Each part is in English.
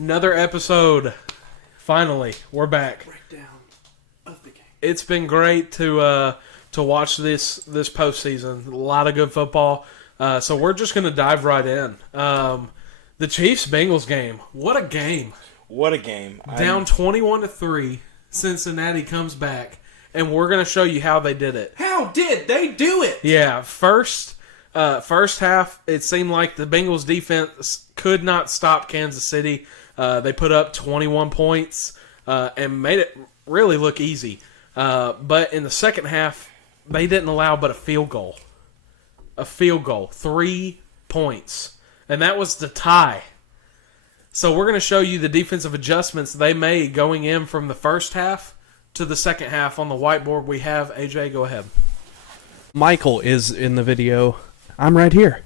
Another episode. Finally, we're back. Breakdown of the game. It's been great to watch this postseason. A lot of good football. So we're just going to dive right in. The Chiefs-Bengals game. What a game. What a game. Down 21-3. Cincinnati comes back. And we're going to show you how they did it. How did they do it? Yeah, first half, it seemed like the Bengals defense could not stop Kansas City. They put up 21 points and made it really look easy. But in the second half, they didn't allow but a field goal. 3 points. And that was the tie. So we're going to show you the defensive adjustments they made going in from the first half to the second half. On the whiteboard we have AJ. Go ahead. Michael is in the video. I'm right here.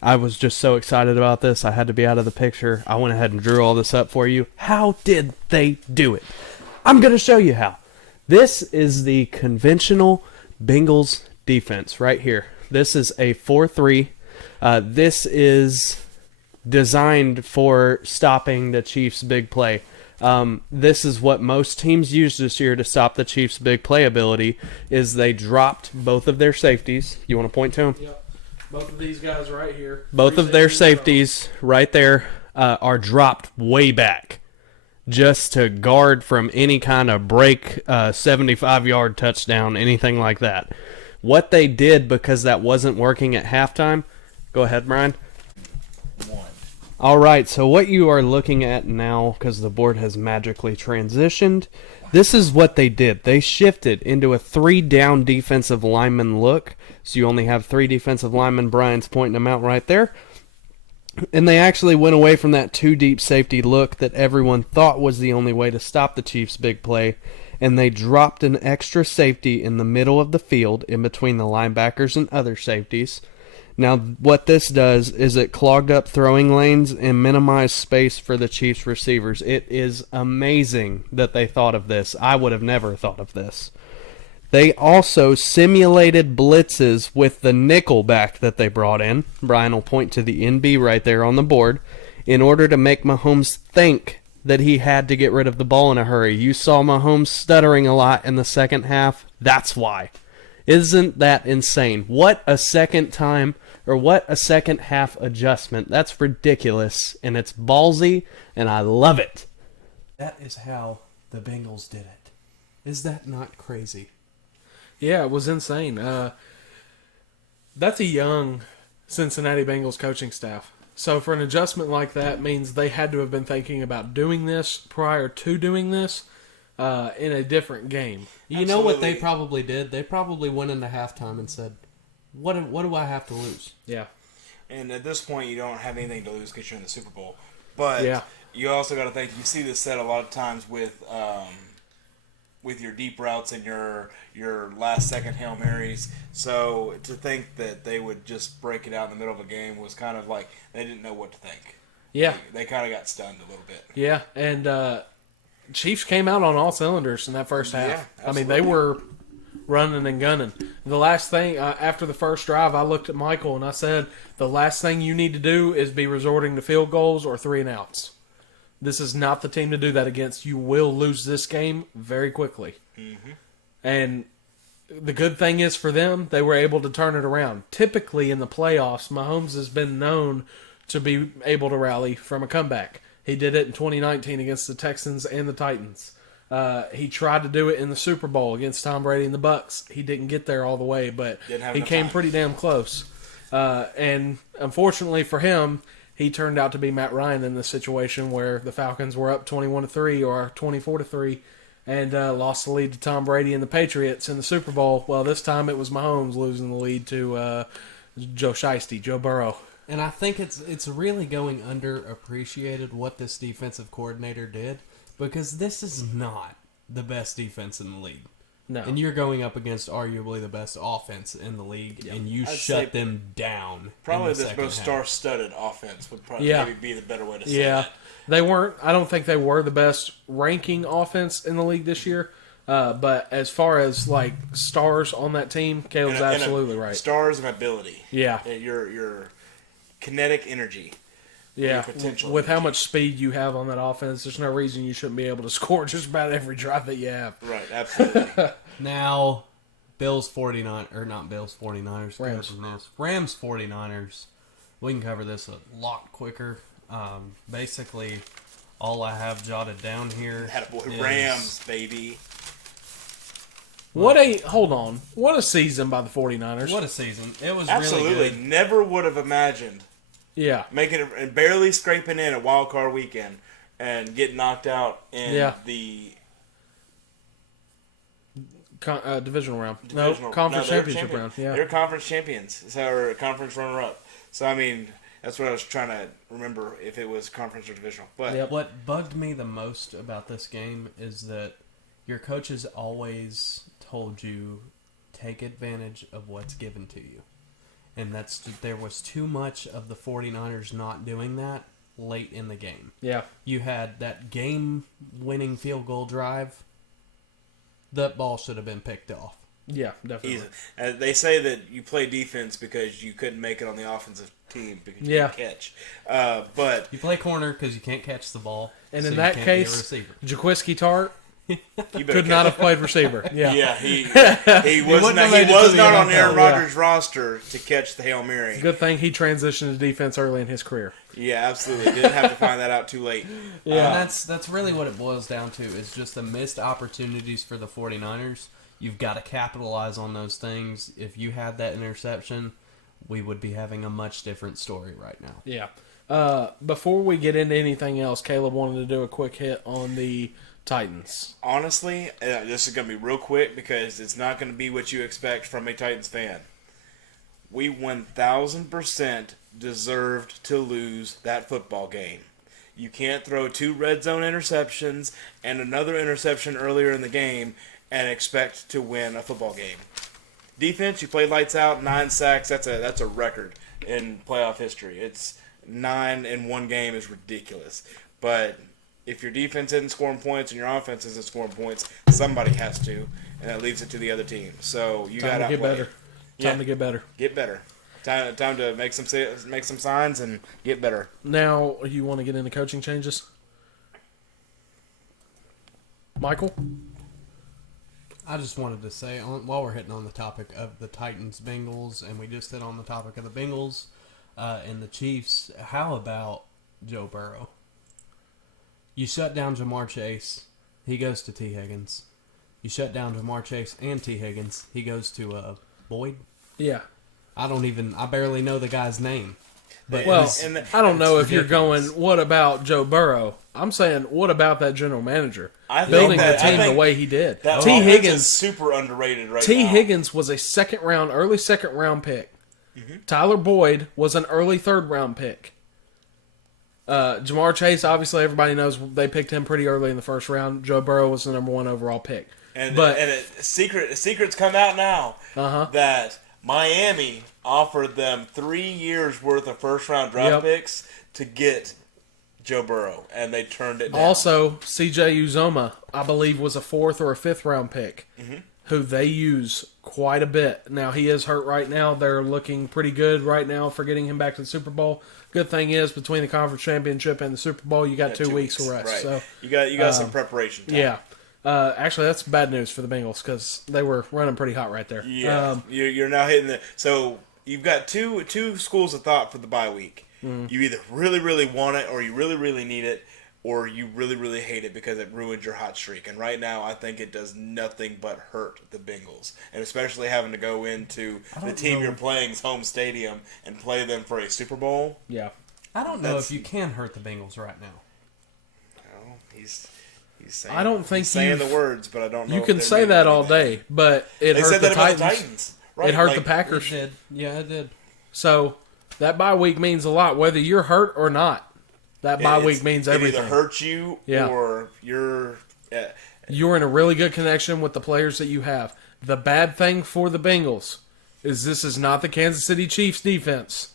I was just so excited about this. I had to be out of the picture. I went ahead and drew all this up for you. How did they do it? I'm going to show you how. This is the conventional Bengals defense right here. This is a 4-3. This is designed for stopping the Chiefs' big play. This is what most teams used this year to stop the Chiefs' big play ability, is they dropped both of their safeties. You want to point to them? Yep. Both of these guys right here. Both of their safeties right there are dropped way back just to guard from any kind of break, 75-yard touchdown, anything like that. What they did, because that wasn't working at halftime, go ahead, Brian. All right, so what you are looking at now, because the board has magically transitioned, this is what they did. They shifted into a 3-down defensive lineman look. So you only have 3 defensive linemen. Brian's pointing them out right there. And they actually went away from that 2-deep safety look that everyone thought was the only way to stop the Chiefs' big play. And they dropped an extra safety in the middle of the field in between the linebackers and other safeties. Now, what this does is it clogged up throwing lanes and minimized space for the Chiefs receivers. It is amazing that they thought of this. I would have never thought of this. They also simulated blitzes with the nickel back that they brought in. Brian will point to the NB right there on the board, in order to make Mahomes think that he had to get rid of the ball in a hurry. You saw Mahomes stuttering a lot in the second half. That's why. Isn't that insane? What a second half adjustment. That's ridiculous, and it's ballsy, and I love it. That is how the Bengals did it. Is that not crazy? Yeah, it was insane. That's a young Cincinnati Bengals coaching staff. So for an adjustment like that means they had to have been thinking about doing this prior to doing this in a different game. You know what they probably did? They probably went into halftime and said, what do I have to lose? Yeah. And at this point, you don't have anything to lose because you're in the Super Bowl. But you also got to think, you see this said a lot of times with your deep routes and your last-second Hail Marys. So to think that they would just break it out in the middle of a game was kind of like they didn't know what to think. Yeah. They kind of got stunned a little bit. Yeah, and Chiefs came out on all cylinders in that first half. Yeah, I mean, they were running and gunning. The last thing, after the first drive, I looked at Michael and I said, the last thing you need to do is be resorting to field goals or 3-and-outs. This is not the team to do that against. You will lose this game very quickly. Mm-hmm. And the good thing is for them, they were able to turn it around. Typically in the playoffs, Mahomes has been known to be able to rally from a comeback. He did it in 2019 against the Texans and the Titans. He tried to do it in the Super Bowl against Tom Brady and the Bucs. He didn't get there all the way, but he came pretty damn close. And unfortunately for him, he turned out to be Matt Ryan in this situation where the Falcons were up 21-3 or 24-3 and lost the lead to Tom Brady and the Patriots in the Super Bowl. Well, this time it was Mahomes losing the lead to Joe Burrow. And I think it's really going underappreciated what this defensive coordinator did, because this is not the best defense in the league. No. And you're going up against arguably the best offense in the league, and you shut them down. Probably the most star-studded offense would probably maybe be the better way to say that. They weren't. I don't think they were the best ranking offense in the league this year. But as far as like stars on that team, Caleb's absolutely right. Stars and ability. Yeah. Your kinetic energy. Yeah, potential. with how much speed you have on that offense, there's no reason you shouldn't be able to score just about every drive that you have. Right, absolutely. Now, Bills 49 or not Bills 49ers. Rams 49ers. We can cover this a lot quicker. Basically, all I have jotted down here. Attaboy, Rams, baby. What a season by the 49ers. What a season. It was Absolutely. really good. Never would have imagined Yeah. making it and barely scraping in a wild card weekend and getting knocked out in the divisional round. divisional. Conference they're championship round. Yeah. They're conference champions. Or conference runner-up. So, I mean, that's what I was trying to remember if it was conference or divisional. But What bugged me the most about this game is that your coaches always told you take advantage of what's given to you. And there was too much of the 49ers not doing that late in the game. Yeah. You had that game-winning field goal drive. That ball should have been picked off. Yeah, definitely. They say that you play defense because you couldn't make it on the offensive team because you can't catch. But you play corner because you can't catch the ball. And so in you that can't case, Jaquiski Tart could not have played receiver. Yeah, yeah, he was not on Aaron Rodgers' roster to catch the Hail Mary. Good thing he transitioned to defense early in his career. Yeah, absolutely. Didn't have to find that out too late. Yeah, that's really what it boils down to is just the missed opportunities for the 49ers. You've got to capitalize on those things. If you had that interception, we would be having a much different story right now. Yeah. Before we get into anything else, Caleb wanted to do a quick hit on the Titans. Honestly, this is going to be real quick because it's not going to be what you expect from a Titans fan. We 1,000% deserved to lose that football game. You can't throw 2 red zone interceptions and another interception earlier in the game and expect to win a football game. Defense, you played lights out, 9 sacks. That's a record in playoff history. It's 9 in one game is ridiculous. But if your defense isn't scoring points and your offense isn't scoring points, somebody has to, and that leaves it to the other team. So you got to get better. Time to get better. Get better. Time to make some signs and get better. Now, you want to get into coaching changes? Michael? I just wanted to say, while we're hitting on the topic of the Titans-Bengals, and we just hit on the topic of the Bengals and the Chiefs, how about Joe Burrow? You shut down Jamar Chase, he goes to T. Higgins. You shut down Jamar Chase and T. Higgins, he goes to Boyd. Yeah. I barely know the guy's name. But I don't know if you're going, what about Joe Burrow? I'm saying, what about that general manager? Building the team the way he did. T. Higgins is super underrated right now. T. Higgins was a early second round pick. Mm-hmm. Tyler Boyd was an early third round pick. Jamar Chase, obviously everybody knows they picked him pretty early in the first round. Joe Burrow was the number 1 overall pick. Secrets come out now that Miami offered them 3 years worth of first round draft picks to get Joe Burrow, and they turned it down. Also, C.J. Uzoma, I believe, was a 4th or a 5th round pick, who they use quite a bit. Now, he is hurt right now. They're looking pretty good right now for getting him back to the Super Bowl. Good thing is, between the conference championship and the Super Bowl, you got 2 weeks of rest. Right. So you got some preparation time. Yeah. Actually, that's bad news for the Bengals because they were running pretty hot right there. Yeah, you're now hitting the. So you've got two schools of thought for the bye week. You either really, really want it, or you really, really need it, or you really, really hate it because it ruined your hot streak. And right now, I think it does nothing but hurt the Bengals, and especially having to go into the team you're playing's home stadium and play them for a Super Bowl. Yeah, I don't know if you can hurt the Bengals right now. No, he's saying, I don't think he's saying the words, but I don't know. You can say that all day, but it hurt the Titans. Right? It hurt the Packers. It did. Yeah, it did. So that bye week means a lot, whether you're hurt or not. That bye week means everything. It either hurts you or you're in a really good connection with the players that you have. The bad thing for the Bengals is this is not the Kansas City Chiefs defense.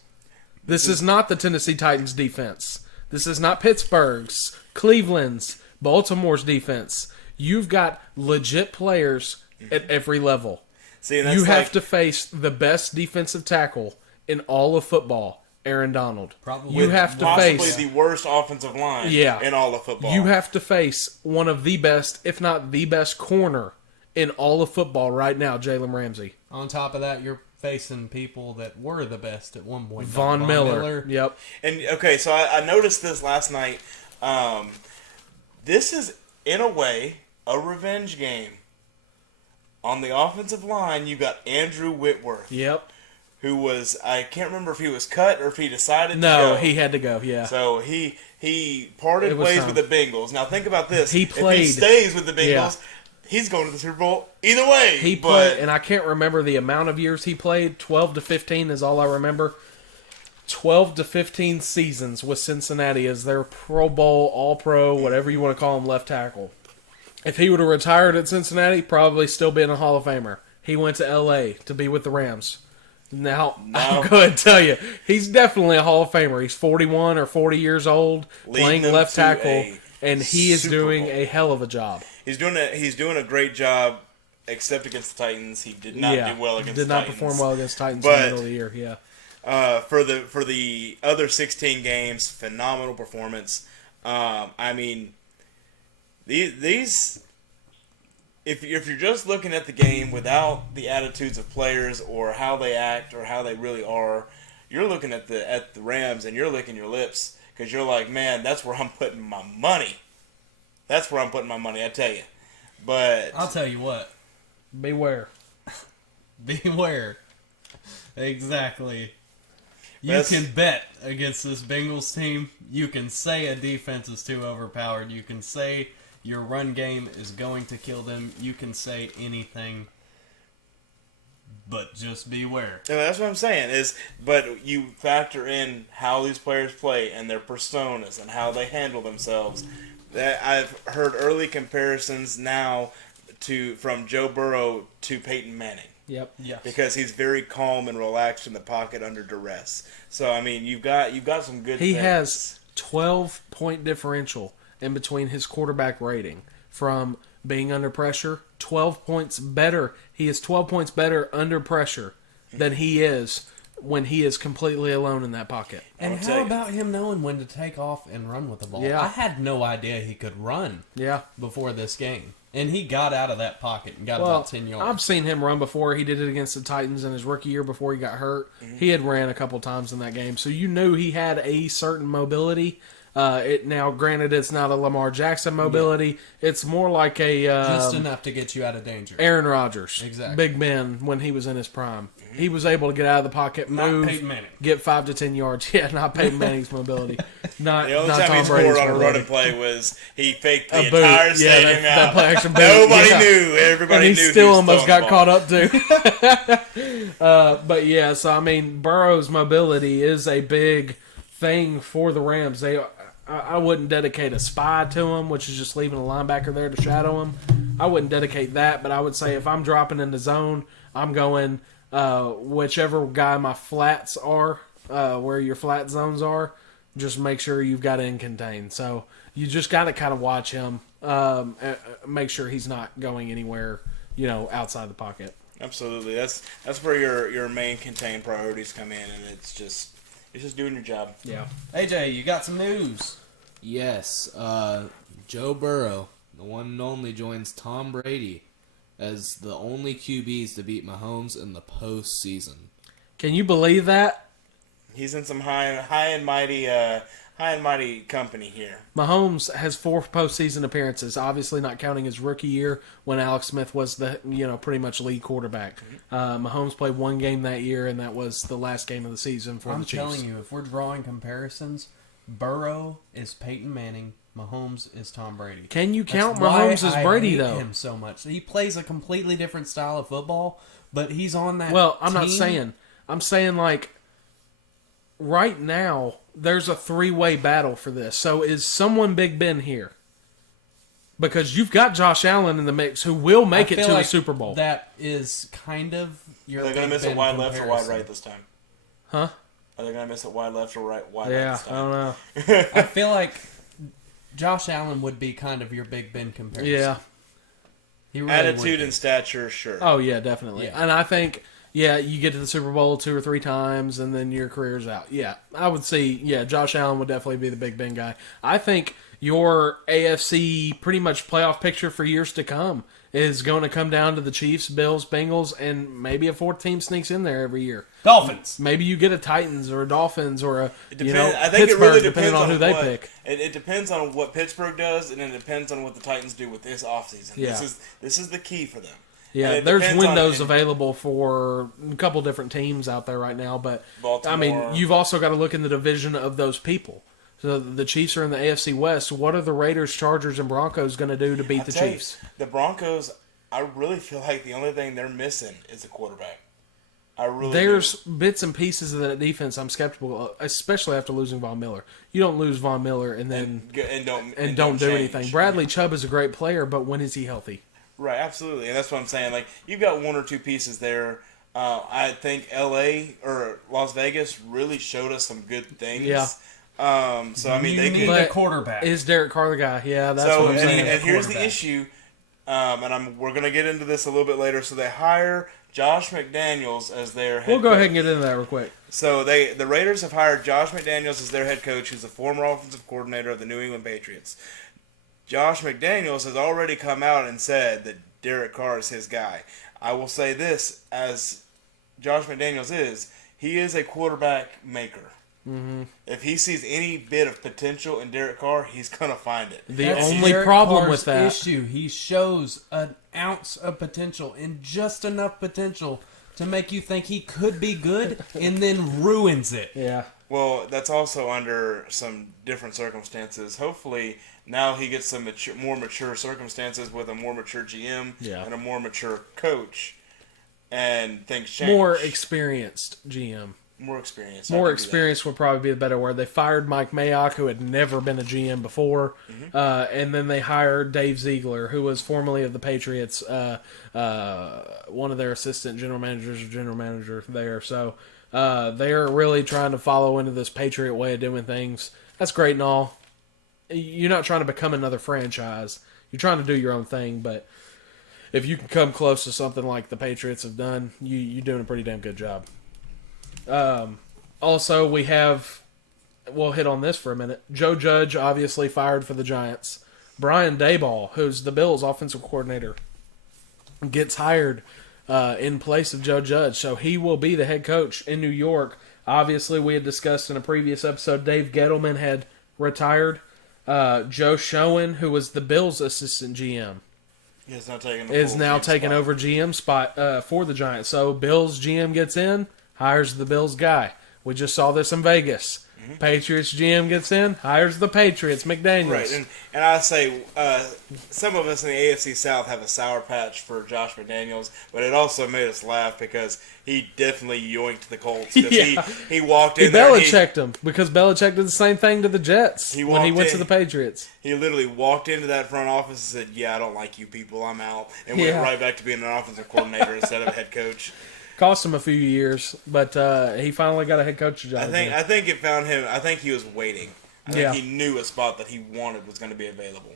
This is not the Tennessee Titans defense. This is not Pittsburgh's, Cleveland's, Baltimore's defense. You've got legit players at every level. See, you have to face the best defensive tackle in all of football Aaron Donald. Probably. You have to possibly face the worst offensive line in all of football. You have to face one of the best, if not the best, corner in all of football right now, Jalen Ramsey. On top of that, you're facing people that were the best at one point. Von Miller. Yep. And okay, so I noticed this last night. This is, in a way, a revenge game. On the offensive line, you got Andrew Whitworth. Yep. Who was, I can't remember if he was cut or if he decided to go. No, he had to go, yeah. So he parted ways with the Bengals. Now think about this. He played. If he stays with the Bengals, he's going to the Super Bowl either way. He played, and I can't remember the amount of years he played. 12 to 15 is all I remember. 12 to 15 seasons with Cincinnati as their Pro Bowl, All-Pro, whatever you want to call him, left tackle. If he would have retired at Cincinnati, probably still been a Hall of Famer. He went to L.A. to be with the Rams. Now, I'll go ahead and tell you, he's definitely a Hall of Famer. He's 41 or 40 years old, playing left tackle, and he is doing a hell of a job. He's doing a great job, except against the Titans. He did not do well against the Titans. Did not perform well against the Titans in the middle of the year, For the other 16 games, phenomenal performance. I mean, these if you're just looking at the game without the attitudes of players or how they act or how they really are, you're looking at the Rams and you're licking your lips because you're like, man, that's where I'm putting my money. That's where I'm putting my money, I tell you. But I'll tell you what. Beware. Beware. Exactly. You can bet against this Bengals team. You can say a defense is too overpowered. You can say your run game is going to kill them. You can say anything. But just beware. Yeah, that's what I'm saying. But you factor in how these players play and their personas and how they handle themselves. I've heard early comparisons now from Joe Burrow to Peyton Manning. Yep. Yes. Because he's very calm and relaxed in the pocket under duress. So I mean, you've got some good. He things. has 12-point differential in between his quarterback rating from being under pressure. 12 points better. He is 12 points better under pressure than he is when he is completely alone in that pocket. And how about him knowing when to take off and run with the ball? Yeah. I had no idea he could run before this game. And he got out of that pocket and got about 10 yards. I've seen him run before. He did it against the Titans in his rookie year before he got hurt. Mm-hmm. He had ran a couple times in that game. So you knew he had a certain mobility. Now, granted, it's not a Lamar Jackson mobility. Yeah. It's more like a... just enough to get you out of danger. Aaron Rodgers. Exactly. Big Ben when he was in his prime. Mm-hmm. He was able to get out of the pocket, move, get 5 to 10 yards. Yeah, not Peyton Manning's mobility. Not the only not time Tom he Brady's scored on a mobility. running play was he faked the boot. entire stadium that out. play action boot. Nobody knew. Everybody and he knew. Still almost got caught up too. But yeah, so I mean, Burrow's mobility is a big thing for the Rams. I wouldn't dedicate a spy to him, which is just leaving a linebacker there to shadow him. I wouldn't dedicate that, but I would say if I'm dropping in the zone, I'm going whichever guy my flats are, where your flat zones are, just make sure you've got it in contain. So you just got to kind of watch him, make sure he's not going anywhere, outside the pocket. Absolutely, that's where your main contained priorities come in, and it's just doing your job. Yeah. AJ, you got some news. Yes. Joe Burrow, the one and only, joins Tom Brady as the only QBs to beat Mahomes in the postseason. Can you believe that? He's in some high and mighty company here. Mahomes has 4 postseason appearances, obviously not counting his rookie year when Alex Smith was the pretty much lead quarterback. Mahomes played 1 game that year, and that was the last game of the season for the Chiefs. I'm telling you, if we're drawing comparisons, Burrow is Peyton Manning, Mahomes is Tom Brady. Can you count Mahomes as Brady, though? I hate him so much. He plays a completely different style of football, but he's on that Well, I'm not team. saying. I'm saying, like, right now, there's a 3-way battle for this. So is someone Big Ben here? Because you've got Josh Allen in the mix who will make it to the Super Bowl. That is kind of your Are they going to miss it wide left or wide right this time? Huh? Are they going to miss it wide left or wide right this time? I don't know. I feel like Josh Allen would be kind of your Big Ben comparison. Yeah. He really Attitude and stature, sure. Oh, yeah, definitely. Yeah. And I think Yeah, you get to the Super Bowl 2 or 3 times, and then your career's out. Yeah, I would say, Josh Allen would definitely be the Big Ben guy. I think your AFC pretty much playoff picture for years to come is going to come down to the Chiefs, Bills, Bengals, and maybe a fourth team sneaks in there every year. Dolphins. Maybe you get a Titans or a Dolphins or a I think Pittsburgh, it really depends depending on who they what, pick. It depends on what Pittsburgh does, and it depends on what the Titans do with this offseason. Yeah. This is the key for them. Yeah, And there's depends windows on, available for a couple different teams out there right now, but Baltimore. I mean, you've also got to look in the division of those people. So the Chiefs are in the AFC West. What are the Raiders, Chargers, and Broncos going to do to beat the Chiefs? The Broncos, I really feel like the only thing they're missing is a quarterback. There's bits and pieces of that defense I'm skeptical of, especially after losing Von Miller. You don't lose Von Miller and then don't do anything. Bradley Chubb is a great player, but when is he healthy? Right, absolutely, and that's what I'm saying. Like, you've got one or two pieces there. I think L.A. or Las Vegas really showed us some good things. Yeah. So I mean, You they need could. a quarterback. Is Derek Carr the guy? Yeah, that's So what I'm saying. and here's the quarterback. issue, we're going to get into this a little bit later. So they hire Josh McDaniels as their head We'll go coach. ahead and get into that real quick. So the Raiders have hired Josh McDaniels as their head coach, who's the former offensive coordinator of the New England Patriots. Josh McDaniels has already come out and said that Derek Carr is his guy. I will say this, as Josh McDaniels he is a quarterback maker. Mm-hmm. If he sees any bit of potential in Derek Carr, he's going to find it. The only problem with that issue, he shows an ounce of potential and just enough potential to make you think he could be good and then ruins it. Yeah. Well, that's also under some different circumstances. Hopefully, now he gets some more mature circumstances with a more mature GM and a more mature coach, and things change. More experienced GM. More experience. More experience would probably be the better word. They fired Mike Mayock, who had never been a GM before, and then they hired Dave Ziegler, who was formerly of the Patriots, one of their assistant general managers or general manager there. So they're really trying to follow into this Patriot way of doing things. That's great and all. You're not trying to become another franchise. You're trying to do your own thing, but if you can come close to something like the Patriots have done, you're doing a pretty damn good job. Also, we'll hit on this for a minute. Joe Judge, obviously fired for the Giants. Brian Daboll, who's the Bills' offensive coordinator, gets hired in place of Joe Judge. So he will be the head coach in New York. Obviously, we had discussed in a previous episode, Dave Gettleman had retired. Joe Schoen, who was the Bills' assistant GM, is now taking over GM spot for the Giants. So Bills GM gets in, hires the Bills guy. We just saw this in Vegas. Mm-hmm. Patriots GM gets in, hires the Patriots, McDaniels. Right, and I say some of us in the AFC South have a sour patch for Josh McDaniels, but it also made us laugh because he definitely yoinked the Colts. He walked in there. He Belichicked him because Belichick did the same thing to the Jets when he went to the Patriots. He literally walked into that front office and said, "Yeah, I don't like you people. I'm out," and went right back to being an offensive coordinator instead of a head coach. Cost him a few years, but he finally got a head coach job. I think it found him. I think he was waiting. I think he knew a spot that he wanted was going to be available.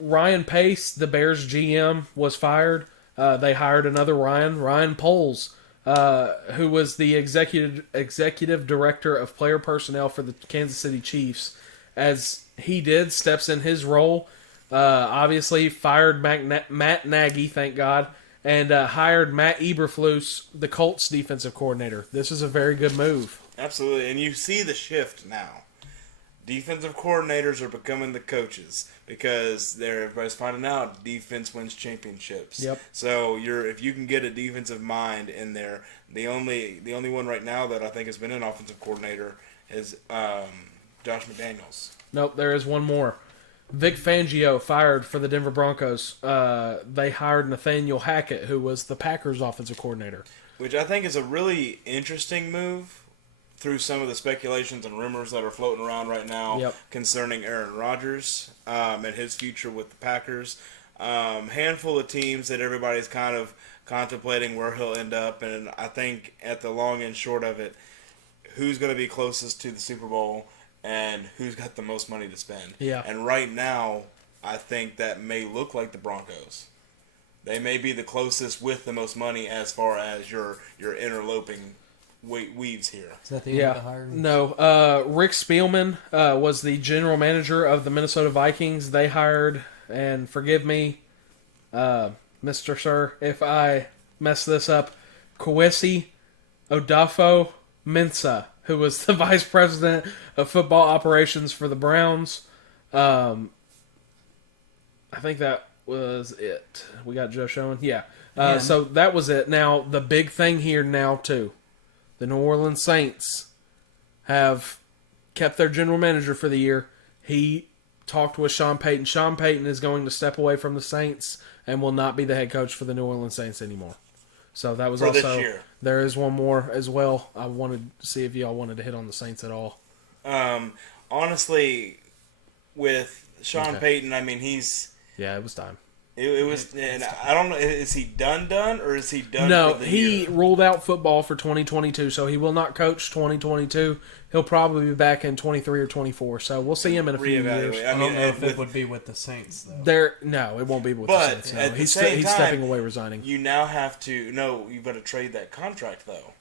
Ryan Pace, the Bears GM, was fired. They hired another Ryan Poles, who was the executive director of player personnel for the Kansas City Chiefs. As he steps in his role, obviously fired Matt Nagy, thank God, and hired Matt Eberflus, the Colts defensive coordinator. This is a very good move. Absolutely, and you see the shift now. Defensive coordinators are becoming the coaches because everybody's finding out defense wins championships. Yep. So if you can get a defensive mind in there, the only one right now that I think has been an offensive coordinator is Josh McDaniels. Nope, there is one more. Vic Fangio fired for the Denver Broncos. They hired Nathaniel Hackett, who was the Packers offensive coordinator. Which I think is a really interesting move through some of the speculations and rumors that are floating around right now concerning Aaron Rodgers and his future with the Packers. Handful of teams that everybody's kind of contemplating where he'll end up, and I think at the long and short of it, who's going to be closest to the Super Bowl and who's got the most money to spend. Yeah. And right now, I think that may look like the Broncos. They may be the closest with the most money as far as your interloping weaves here. Is that the end of the Yeah. hiring? No. Rick Spielman was the general manager of the Minnesota Vikings. They hired, and forgive me, Mr. Sir, if I mess this up, Kwesi Odafo Mensah, who was the vice president of football operations for the Browns. I think that was it. We got Joe showing. Yeah. So that was it. Now, the big thing here now, too. The New Orleans Saints have kept their general manager for the year. He talked with Sean Payton. Sean Payton is going to step away from the Saints and will not be the head coach for the New Orleans Saints anymore. So that was For also this year. There is one more as well. I wanted to see if y'all wanted to hit on the Saints at all. Honestly, with Sean Payton, I mean, Yeah, it was time. it was, and I don't know, is he done, or is he done? No, for the he year? ruled out football for 2022, so he will not coach 2022. He'll probably be back in 23 or 24. So we'll see him in a few years. Reevaluate. I I don't mean, know if with- it would be with the Saints though. No, it won't be with But the Saints. No. at the He's same he's time, stepping away, resigning. you now have to you've got to trade that contract though.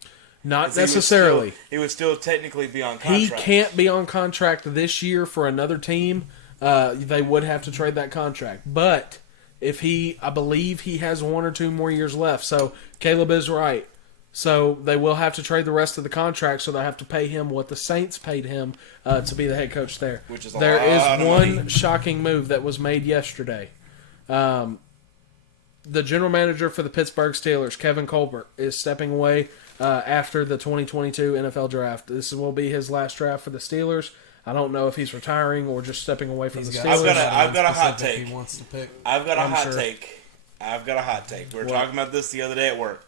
Not 'Cause he would necessarily. he would still technically be on He contract. can't be on contract this year for another team. They would have to trade that contract. But if I believe he has 1 or 2 more years left. So Caleb is right. So they will have to trade the rest of the contract. So they have to pay him what the Saints paid him to be the head coach there. Which is a There is lot of one money. shocking move that was made yesterday. The general manager for the Pittsburgh Steelers, Kevin Colbert, is stepping away after the 2022 NFL draft. This will be his last draft for the Steelers. I don't know if he's retiring or just stepping away from the Steelers. I've got a hot take. He wants to pick. I've got a I'm hot sure. take. I've got a hot take. We were What? talking about this the other day at work.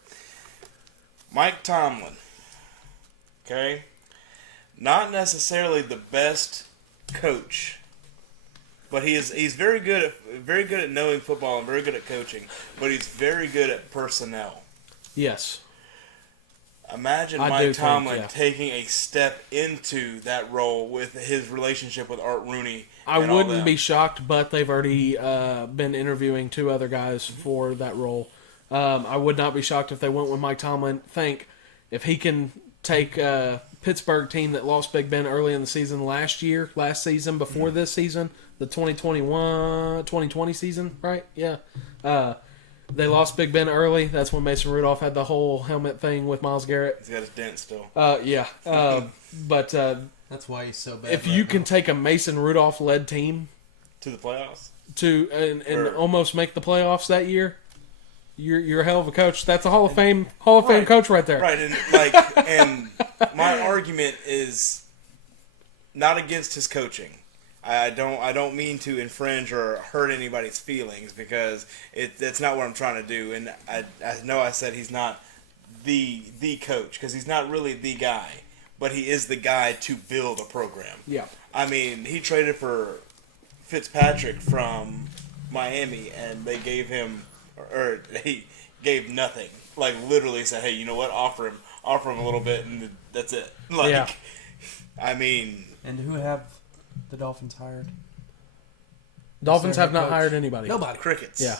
Mike Tomlin. Okay? Not necessarily the best coach, but he's very good at knowing football and very good at coaching, but he's very good at personnel. Yes. Imagine I do Mike think, Tomlin yeah. taking a step into that role with his relationship with Art Rooney. I and all wouldn't them. be shocked, but they've already been interviewing 2 other guys for that role. I would not be shocked if they went with Mike Tomlin. Think if he can take a Pittsburgh team that lost Big Ben early in the season last season, before this season, the 2020 season, right? Yeah. They lost Big Ben early. That's when Mason Rudolph had the whole helmet thing with Myles Garrett. He's got his dent still. Yeah. But That's why he's so bad. if right you now. can take a Mason Rudolph-led team To the playoffs? and Or- almost make the playoffs that year, you're a hell of a coach. That's a Hall of Fame coach right there. Right, and my argument is not against his coaching. I don't mean to infringe or hurt anybody's feelings because that's not what I'm trying to do. And I know I said he's not the coach because he's not really the guy, but he is the guy to build a program. Yeah. I mean, he traded for Fitzpatrick from Miami, and they gave him, or he gave nothing. Like literally said, "Hey, you know what? Offer him a little bit, and that's it." Like, Yeah. I mean, And who have the Dolphins hired? Dolphins their have head not coach? hired anybody. Nobody. crickets. Yeah.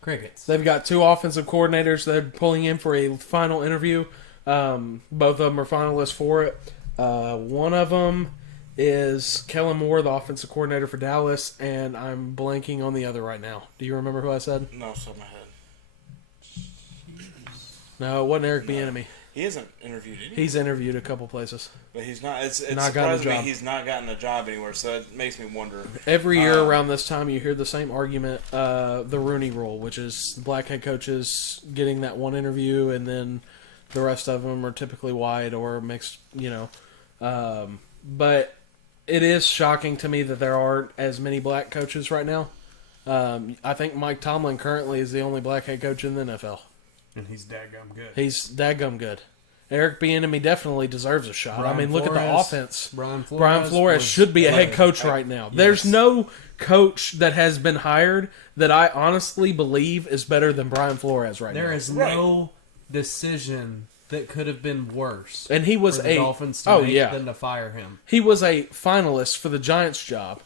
Crickets. They've got 2 offensive coordinators they're pulling in for a final interview. Both of them are finalists for it. One of them is Kellen Moore, the offensive coordinator for Dallas, and I'm blanking on the other right now. Do you remember who I said? No, off the top of my head. No, it wasn't Eric Bieniemy. He hasn't interviewed anyone, He's interviewed a couple places. but he's not. It's Not gotten a surprised me job. he's not gotten a job anywhere. So it makes me wonder. Every year around this time, you hear the same argument, the Rooney Rule, which is the black head coaches getting that one interview, and then the rest of them are typically white or mixed, But it is shocking to me that there aren't as many black coaches right now. I think Mike Tomlin currently is the only black head coach in the NFL. And he's daggum good. He's dadgum good. Eric Bieniemy definitely deserves a shot. Brian I mean, look at the Flores. offense. Brian Brian Flores was should be a head good. coach right now. There's no coach that has been hired that I honestly believe is better than Brian Flores right There now. is no decision that could have been worse. And he was for the a Dolphins to make yeah. than to fire him. He was a finalist for the Giants job.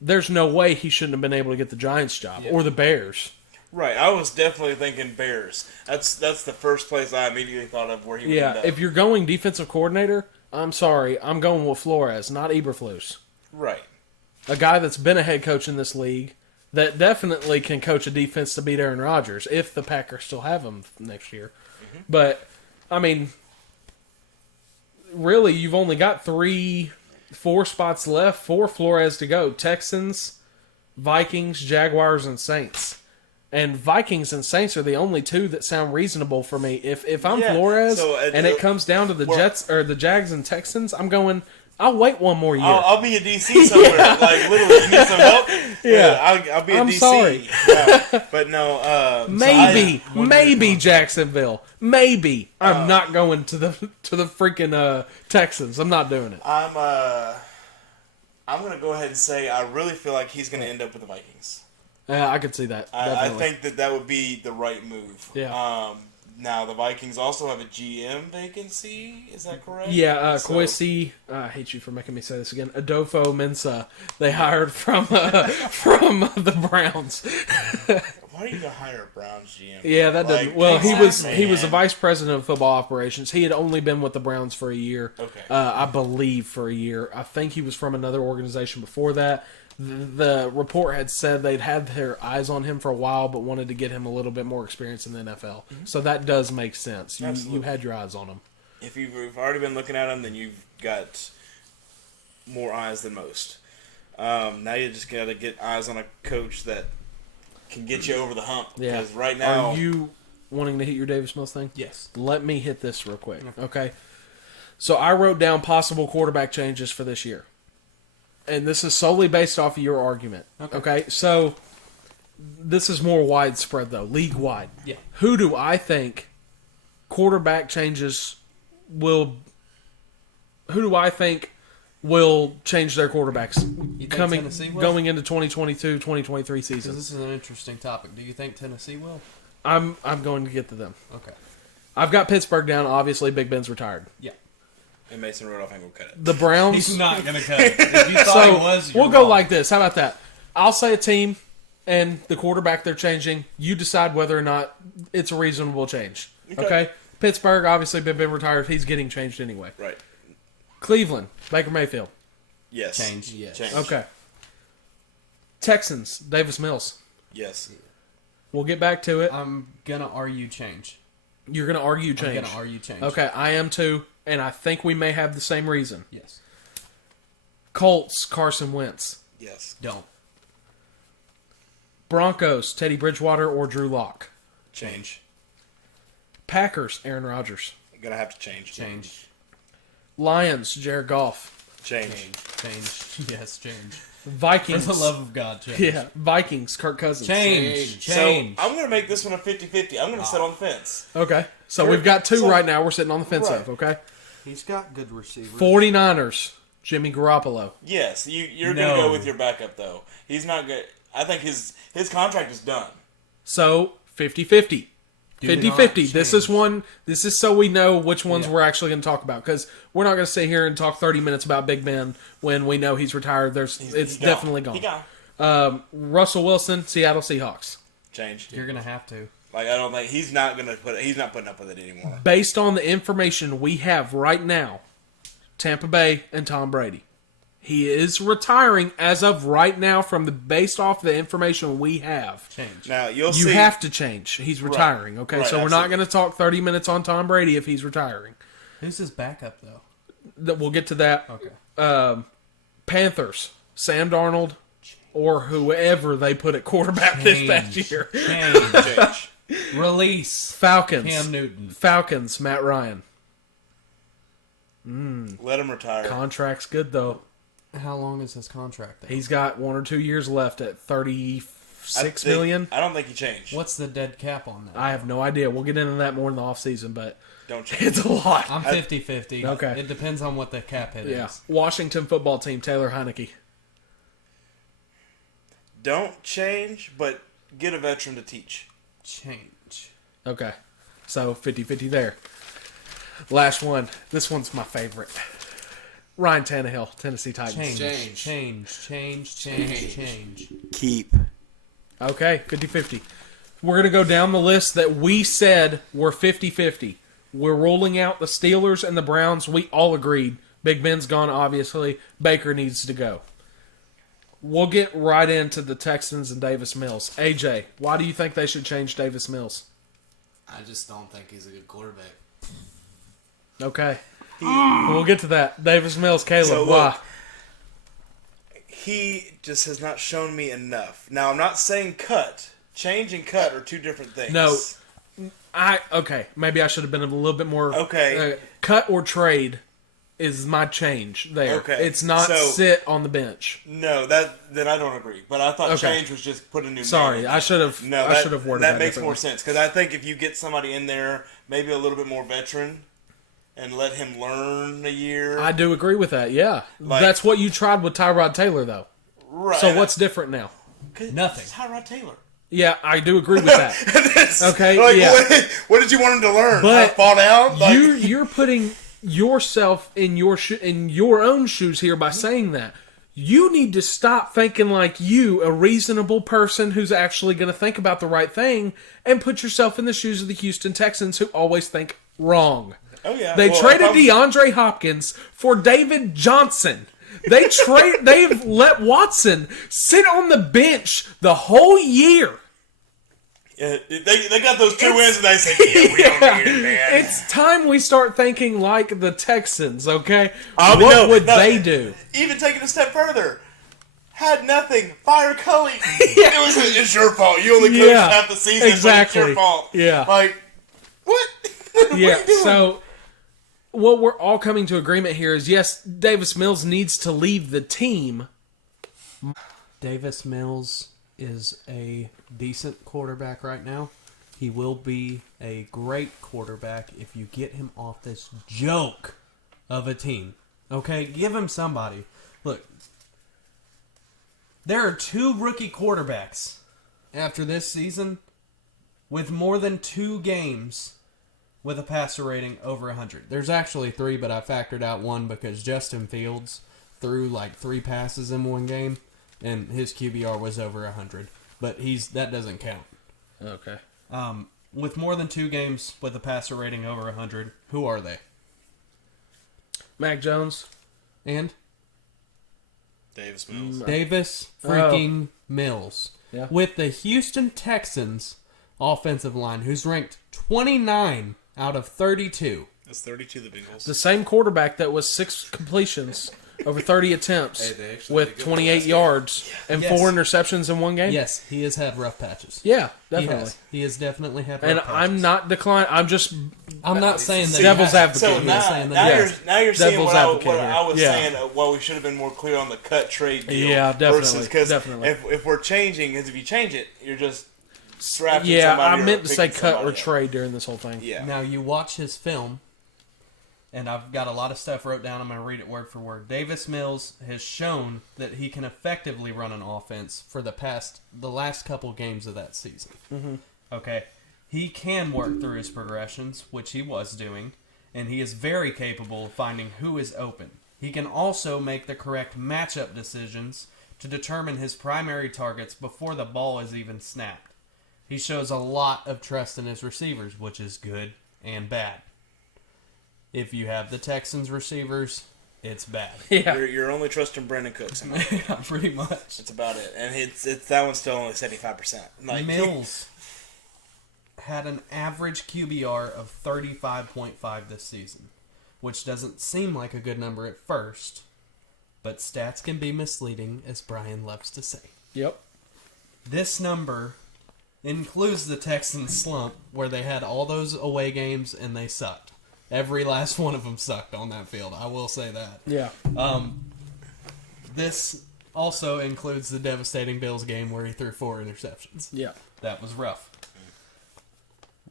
There's no way he shouldn't have been able to get the Giants job or the Bears. Right, I was definitely thinking Bears. That's the first place I immediately thought of where he would end up. If you're going defensive coordinator, I'm sorry, I'm going with Flores, not Eberflus. Right. A guy that's been a head coach in this league that definitely can coach a defense to beat Aaron Rodgers if the Packers still have him next year. Mm-hmm. But, I mean, really, you've only got 4 spots left for Flores to go. Texans, Vikings, Jaguars, and Saints. And Vikings and Saints are the only 2 that sound reasonable for me. If I'm Flores and it comes down to the Jets or the Jags and Texans, I'm going, I'll wait one more year. I'll be in D.C. somewhere. Like, literally, you need some help? Yeah. I'll be in I'm D.C. sorry. But no, maybe Jacksonville. Maybe. I'm not going to the freaking Texans. I'm not doing it. I'm going to go ahead and say I really feel like he's going to end up with the Vikings. Yeah, I could see that. I think that would be the right move. Yeah. Now, the Vikings also have a GM vacancy. Is that correct? Yeah, Kwesi, I hate you for making me say this again. Adolfo Mensa, they hired from the Browns. Why do you hire a Browns GM? Yeah, that doesn't. Like, Well, exactly, he was the vice president of football operations. He had only been with the Browns for a year. Okay. I believe for a year. I think he was from another organization before that. The report had said they'd had their eyes on him for a while, but wanted to get him a little bit more experience in the NFL. Mm-hmm. So that does make sense. You had your eyes on him. If you've already been looking at him, then you've got more eyes than most. Now you just got to get eyes on a coach that can get you over the hump. Yeah. Because right now, Are you wanting to hit your Davis Mills thing? Yes. Let me hit this real quick. Okay. So I wrote down possible quarterback changes for this year. And this is solely based off of your argument. Okay? So this is more widespread, though, league-wide. Yeah. Who do I think quarterback changes will... Who do I think will change their quarterbacks You think Tennessee will? going into 2022-2023 season? Because this is an interesting topic. Do you think Tennessee will? I'm going to get to them. Okay. I've got Pittsburgh down. Obviously, Big Ben's retired. Yeah. and Mason Rudolph ain't gonna cut it. The Browns... He's not going to cut it. If you thought he was, you're we'll go wrong. like this. How about that? I'll say a team and the quarterback they're changing. You decide whether or not it's a reasonable change. Okay? Pittsburgh, obviously, Big Ben retired. He's getting changed anyway. Right. Cleveland, Baker Mayfield. Yes. Change. Yes. Change. Okay. Texans, Davis Mills. Yes. We'll get back to it. I'm going to argue change. You're going to argue change. I'm going to argue change. Okay, I am too, and I think we may have the same reason. Yes. Colts, Carson Wentz. Yes. Don't. Broncos, Teddy Bridgewater or Drew Lock. Change. Packers, Aaron Rodgers. Gonna have to change. Change. Lions, Jared Goff. Change. Change. Yes, change. Vikings. For the love of God, change. Yeah, Vikings, Kirk Cousins. Change. So Change. I'm gonna make this one a 50-50. I'm gonna sit on the fence. Okay, so we've got two So- right now we're sitting on the fence Right. of, okay? He's got good receivers. 49ers, Jimmy Garoppolo. Yes, you're No. gonna go with your backup though. He's not good. I think his contract is done. So, 50-50. Do 50-50. not This change. is one. This is so we know which ones Yeah. we're actually going to talk about, because we're not going to sit here and talk 30 minutes about Big Ben when we know he's retired. It's He's definitely He gone. gone. Russell Wilson, Seattle Seahawks. Change. You're going to have to. Like I don't think he's not putting up with it anymore. Based on the information we have right now, Tampa Bay and Tom Brady. He is retiring as of right now based off the information we have. Change. Now you'll You see. have to change. He's retiring, okay? Right, so we're not absolutely. going to talk 30 minutes on Tom Brady if he's retiring. Who's his backup, though? We'll get to that. Okay. Panthers, Sam Darnold, or whoever they put at quarterback this past year. Change. change. Release. Falcons. Cam Newton. Falcons, Matt Ryan. Let him retire. Contract's good, though. How long is his contract, though? He's got 1 or 2 years left at $36 million. I don't think he changed. What's the dead cap on that? I have no idea. We'll get into that more in the offseason, but Don't change. it's a lot. I'm 50-50. Okay. It depends on what the cap hit Yeah. is. Washington football team, Taylor Heineke. Don't change, but get a veteran to teach. Change. Okay. So 50-50 there. Last one. This one's my favorite. Ryan Tannehill, Tennessee Titans. Change. Change. Change. Change. Change. Change. Keep. Okay, 50-50. We're going to go down the list that we said were 50-50. We're rolling out the Steelers and the Browns. We all agreed. Big Ben's gone, obviously. Baker needs to go. We'll get right into the Texans and Davis Mills. AJ, why do you think they should change Davis Mills? I just don't think he's a good quarterback. Okay. We'll get to that. Davis Mills, Caleb, So, why? look, he just has not shown me enough. Now, I'm not saying cut. Change and cut are two different things. No. Okay, maybe I should have been a little bit more... Okay. Cut or trade is my change there. Okay, It's not so- sit on the bench. No, then I don't agree. But I thought Okay. change was just put a new Sorry, name in I should have No, I should have worded that makes differently. more sense. Because I think if you get somebody in there, maybe a little bit more veteran, and let him learn a year. I do agree with that, yeah. Like- That's what you tried with Tyrod Taylor, though. right. So what's different now? Nothing. It's Tyrod Taylor. Yeah, I do agree with that. Okay, Like, yeah. what did you want him to learn? But Fall down? Like, You're putting yourself in your own shoes here by saying that. You need to stop thinking like you, a reasonable person who's actually going to think about the right thing, and put yourself in the shoes of the Houston Texans who always think wrong. oh yeah. They Well, traded if I'm- DeAndre Hopkins for David Johnson. They've let Watson sit on the bench the whole year. Yeah, they got those two wins and they said, yeah, we don't need it, man. It's time we start thinking like the Texans, okay? Oh, What no, would no. they do? Even taking a step further, had nothing. Fire Cully. It's your fault. You only coached Yeah, half the season. exactly. But it's your fault. Yeah. Like, what? What Yeah, are you doing? so what we're all coming to agreement here is, yes, Davis Mills needs to leave the team. Davis Mills is a decent quarterback right now. He will be a great quarterback if you get him off this joke of a team. Okay? Give him somebody. Look, there are 2 rookie quarterbacks after this season with more than 2 games with a passer rating over 100. There's actually 3, but I factored out 1 because Justin Fields threw like 3 passes in one game, and his QBR was over 100. But that doesn't count. Okay. With more than 2 games with a passer rating over 100, who are they? Mac Jones. And Davis Mills. Davis freaking Mills. Yeah. With the Houston Texans offensive line, who's ranked 29 out of 32. That's 32 the Bengals. The same quarterback that was 6 completions over 30 attempts Hey, they actually with did good 28 last yards and Yes. 4 interceptions in one game. Yes, he has had rough patches. Yeah, He definitely. has. He has definitely had rough And patches. I'm not declining. I'm not saying that. Devil's he has. advocate. So I'm now, saying that now, he you're, has. now you're seeing Devil's what, advocate what here. I was Yeah. saying. Well, we should have been more clear on the cut trade deal. Yeah, definitely, Versus, because definitely. if we're changing, because if you change it, you're just drafting Yeah, somebody I or meant to say picking cut or somebody up. trade during this whole thing. Yeah. Now you watch his film, and I've got a lot of stuff wrote down. I'm going to read it word for word. Davis Mills has shown that he can effectively run an offense for the last couple games of that season. Mm-hmm. Okay, he can work through his progressions, which he was doing, and he is very capable of finding who is open. He can also make the correct matchup decisions to determine his primary targets before the ball is even snapped. He shows a lot of trust in his receivers, which is good and bad. If you have the Texans receivers, it's bad. Yeah. You're only trusting Brandon Cooks. Pretty much. That's about it. And it's that one's still only 75%. Like, Mills had an average QBR of 35.5 this season, which doesn't seem like a good number at first, but stats can be misleading, as Brian loves to say. Yep. This number includes the Texans slump, where they had all those away games and they sucked. Every last one of them sucked on that field. I will say that. Yeah. This also includes the devastating Bills game where he threw 4 interceptions. Yeah. That was rough.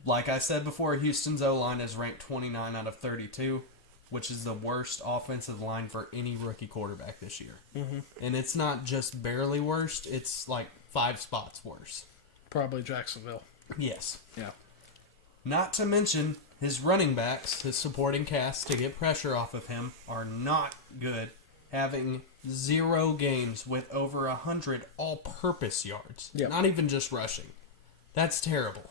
Like I said before, Houston's O-line is ranked 29 out of 32, which is the worst offensive line for any rookie quarterback this year. Mm-hmm. And it's not just barely worst, it's like 5 spots worse. Probably Jacksonville. Yes. Yeah. Not to mention, his running backs, his supporting cast to get pressure off of him, are not good, having 0 games with over 100 all-purpose yards. Yep. Not even just rushing. That's terrible.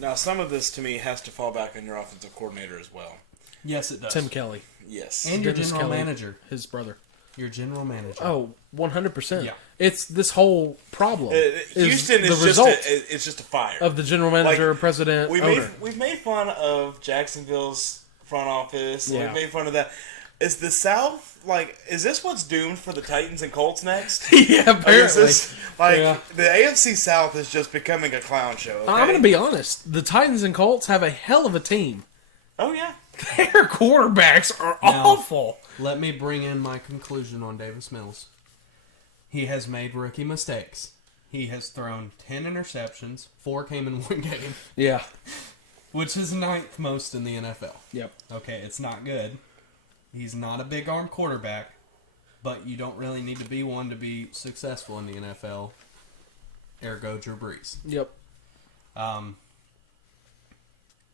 Now, some of this, to me, has to fall back on your offensive coordinator as well. Yes, it does. Tim Kelly, Yes. And your Dennis general Kelly, manager. his brother. Your general manager. Oh, 100%. Yeah. It's this whole problem. Houston is the result it's just a fire. of the general manager, president, owner. We've made fun of Jacksonville's front office. Yeah. We've made fun of that. Is the South, is this what's doomed for the Titans and Colts next? Yeah, apparently. Is this, Yeah. the AFC South is just becoming a clown show. Okay? I'm going to be honest. The Titans and Colts have a hell of a team. Oh, yeah. Their quarterbacks are awful. Let me bring in my conclusion on Davis Mills. He has made rookie mistakes. He has thrown 10 interceptions. 4 came in one game, Yeah. which is 9th most in the NFL. Yep. Okay, it's not good. He's not a big arm quarterback, but you don't really need to be one to be successful in the NFL. Ergo, Drew Brees. Yep.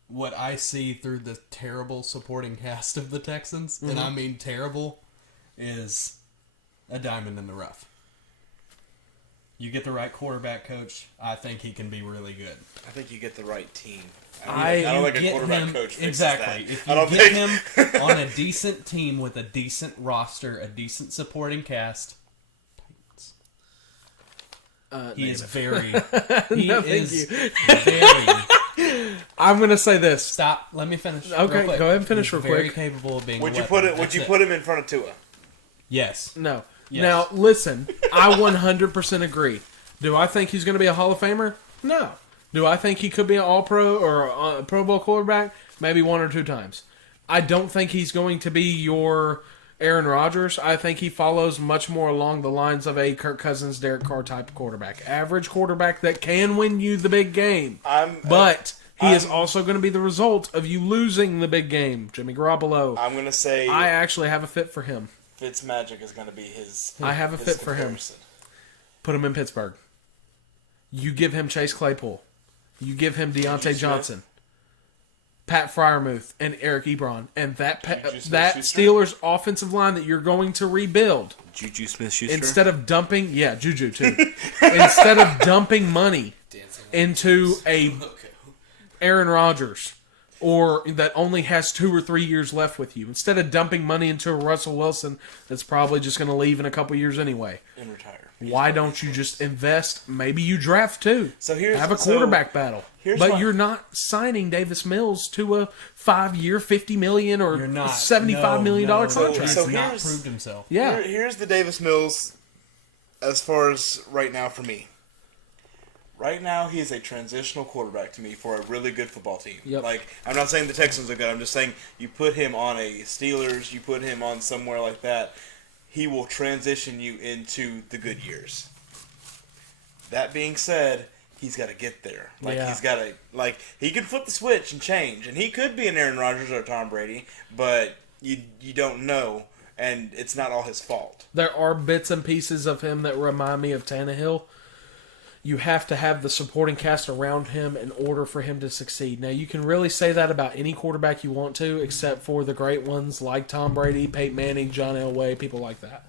What I see through the terrible supporting cast of the Texans, and I mean terrible, is a diamond in the rough. You get the right quarterback coach, I think he can be really good. I think you get the right team. I don't think a Get quarterback him- coach fixes exactly. that. If I you don't get think him on a decent team with a decent roster, a decent supporting cast, he is very. He No, thank is you. very. I'm going to say this. Stop. Let me finish. Okay, real quick. go ahead and finish He's real very quick. capable of being. Would a you weapon. put it? Would That's you put him in front of Tua? Yes. No. Yes. Now, listen. I 100% agree. Do I think he's going to be a Hall of Famer? No. Do I think he could be an All-Pro or a Pro Bowl quarterback? Maybe 1 or 2 times. I don't think he's going to be your Aaron Rodgers. I think he follows much more along the lines of a Kirk Cousins, Derek Carr type quarterback. Average quarterback that can win you the big game. But he is also going to be the result of you losing the big game. Jimmy Garoppolo. I'm going to say I actually have a fit for him. Fitzmagic is going to be his. I have a his fit for him. comparison. Put him in Pittsburgh. You give him Chase Claypool. You give him Deontay Smith. Johnson, Pat Freiermuth, and Eric Ebron. And that Juju Smith-Schuster? Steelers offensive line that you're going to rebuild. Juju Smith-Schuster. Instead of dumping... Yeah, Juju, too. Instead of dumping money into a Aaron Rodgers, or that only has 2 or 3 years left with you. Instead of dumping money into a Russell Wilson that's probably just going to leave in a couple years anyway. and retire. Why don't you just invest? Maybe you draft 2. So here's have a quarterback battle. here's But my- you're not signing Davis Mills to a 5-year, $50 million or You're not. $75 million dollar No, contract. So he's not here's- proved himself. Yeah, Here's the Davis Mills as far as right now for me. Right now, he is a transitional quarterback to me for a really good football team. Yep. I'm not saying the Texans are good. I'm just saying you put him on a Steelers, you put him on somewhere like that, he will transition you into the good years. That being said, he's got to get there. Yeah. He's got to, he could flip the switch and change. And he could be an Aaron Rodgers or a Tom Brady, but you don't know, and it's not all his fault. there are bits and pieces of him that remind me of Tannehill. You have to have the supporting cast around him in order for him to succeed. Now, you can really say that about any quarterback you want to, except for the great ones like Tom Brady, Peyton Manning, John Elway, people like that.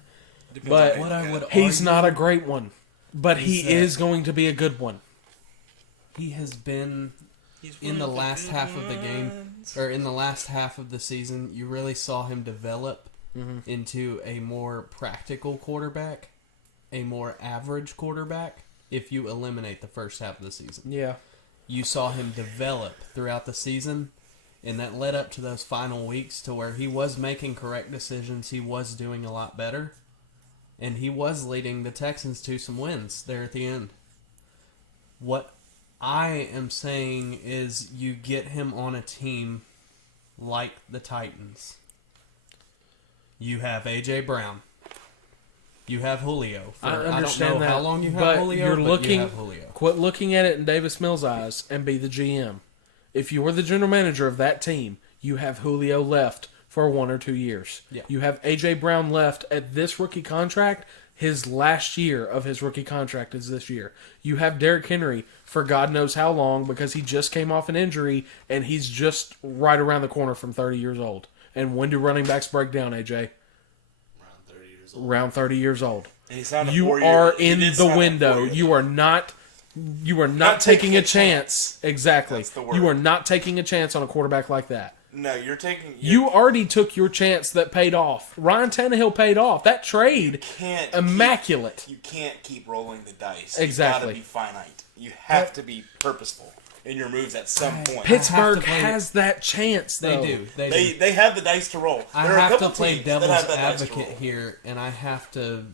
But What I would he's argue, not a great one. But he that- is going to be a good one. he has been in the last half of the game, or in the last half of the season, you really saw him develop into a more practical quarterback, a more average quarterback, if you eliminate the first half of the season. Yeah. You saw him develop throughout the season, and that led up to those final weeks to where he was making correct decisions, he was doing a lot better, and he was leading the Texans to some wins there at the end. What I am saying is you get him on a team like the Titans. You have A.J. Brown. You have Julio. I don't understand know that. how long you have but Julio, you're but looking, you have Julio. Quit looking at it in Davis Mills' eyes and be the GM. If you were the general manager of that team, you have Julio left for 1 or 2 years. Yeah. You have A.J. Brown left at this rookie contract. His last year of his rookie contract is this year. You have Derrick Henry for God knows how long because he just came off an injury and he's just right around the corner from 30 years old. And when do running backs break down, AJ? Around 30 years old. Around 30 years old. And he signed a You 4-year are he in did the sign a window. 4-year You are not You are not taking a chance. Exactly. That's the word. You are not taking a chance on a quarterback like that. No, you're taking. You already took your chance that paid off. Ryan Tannehill paid off. That trade, immaculate. You can't keep rolling the dice. Exactly. You got to be finite. You have to be purposeful in your moves at some point. Pittsburgh has that chance, though. They do. They have the dice to roll. I There are a have to couple play teams that devil's have that dice to advocate roll. here, and I have to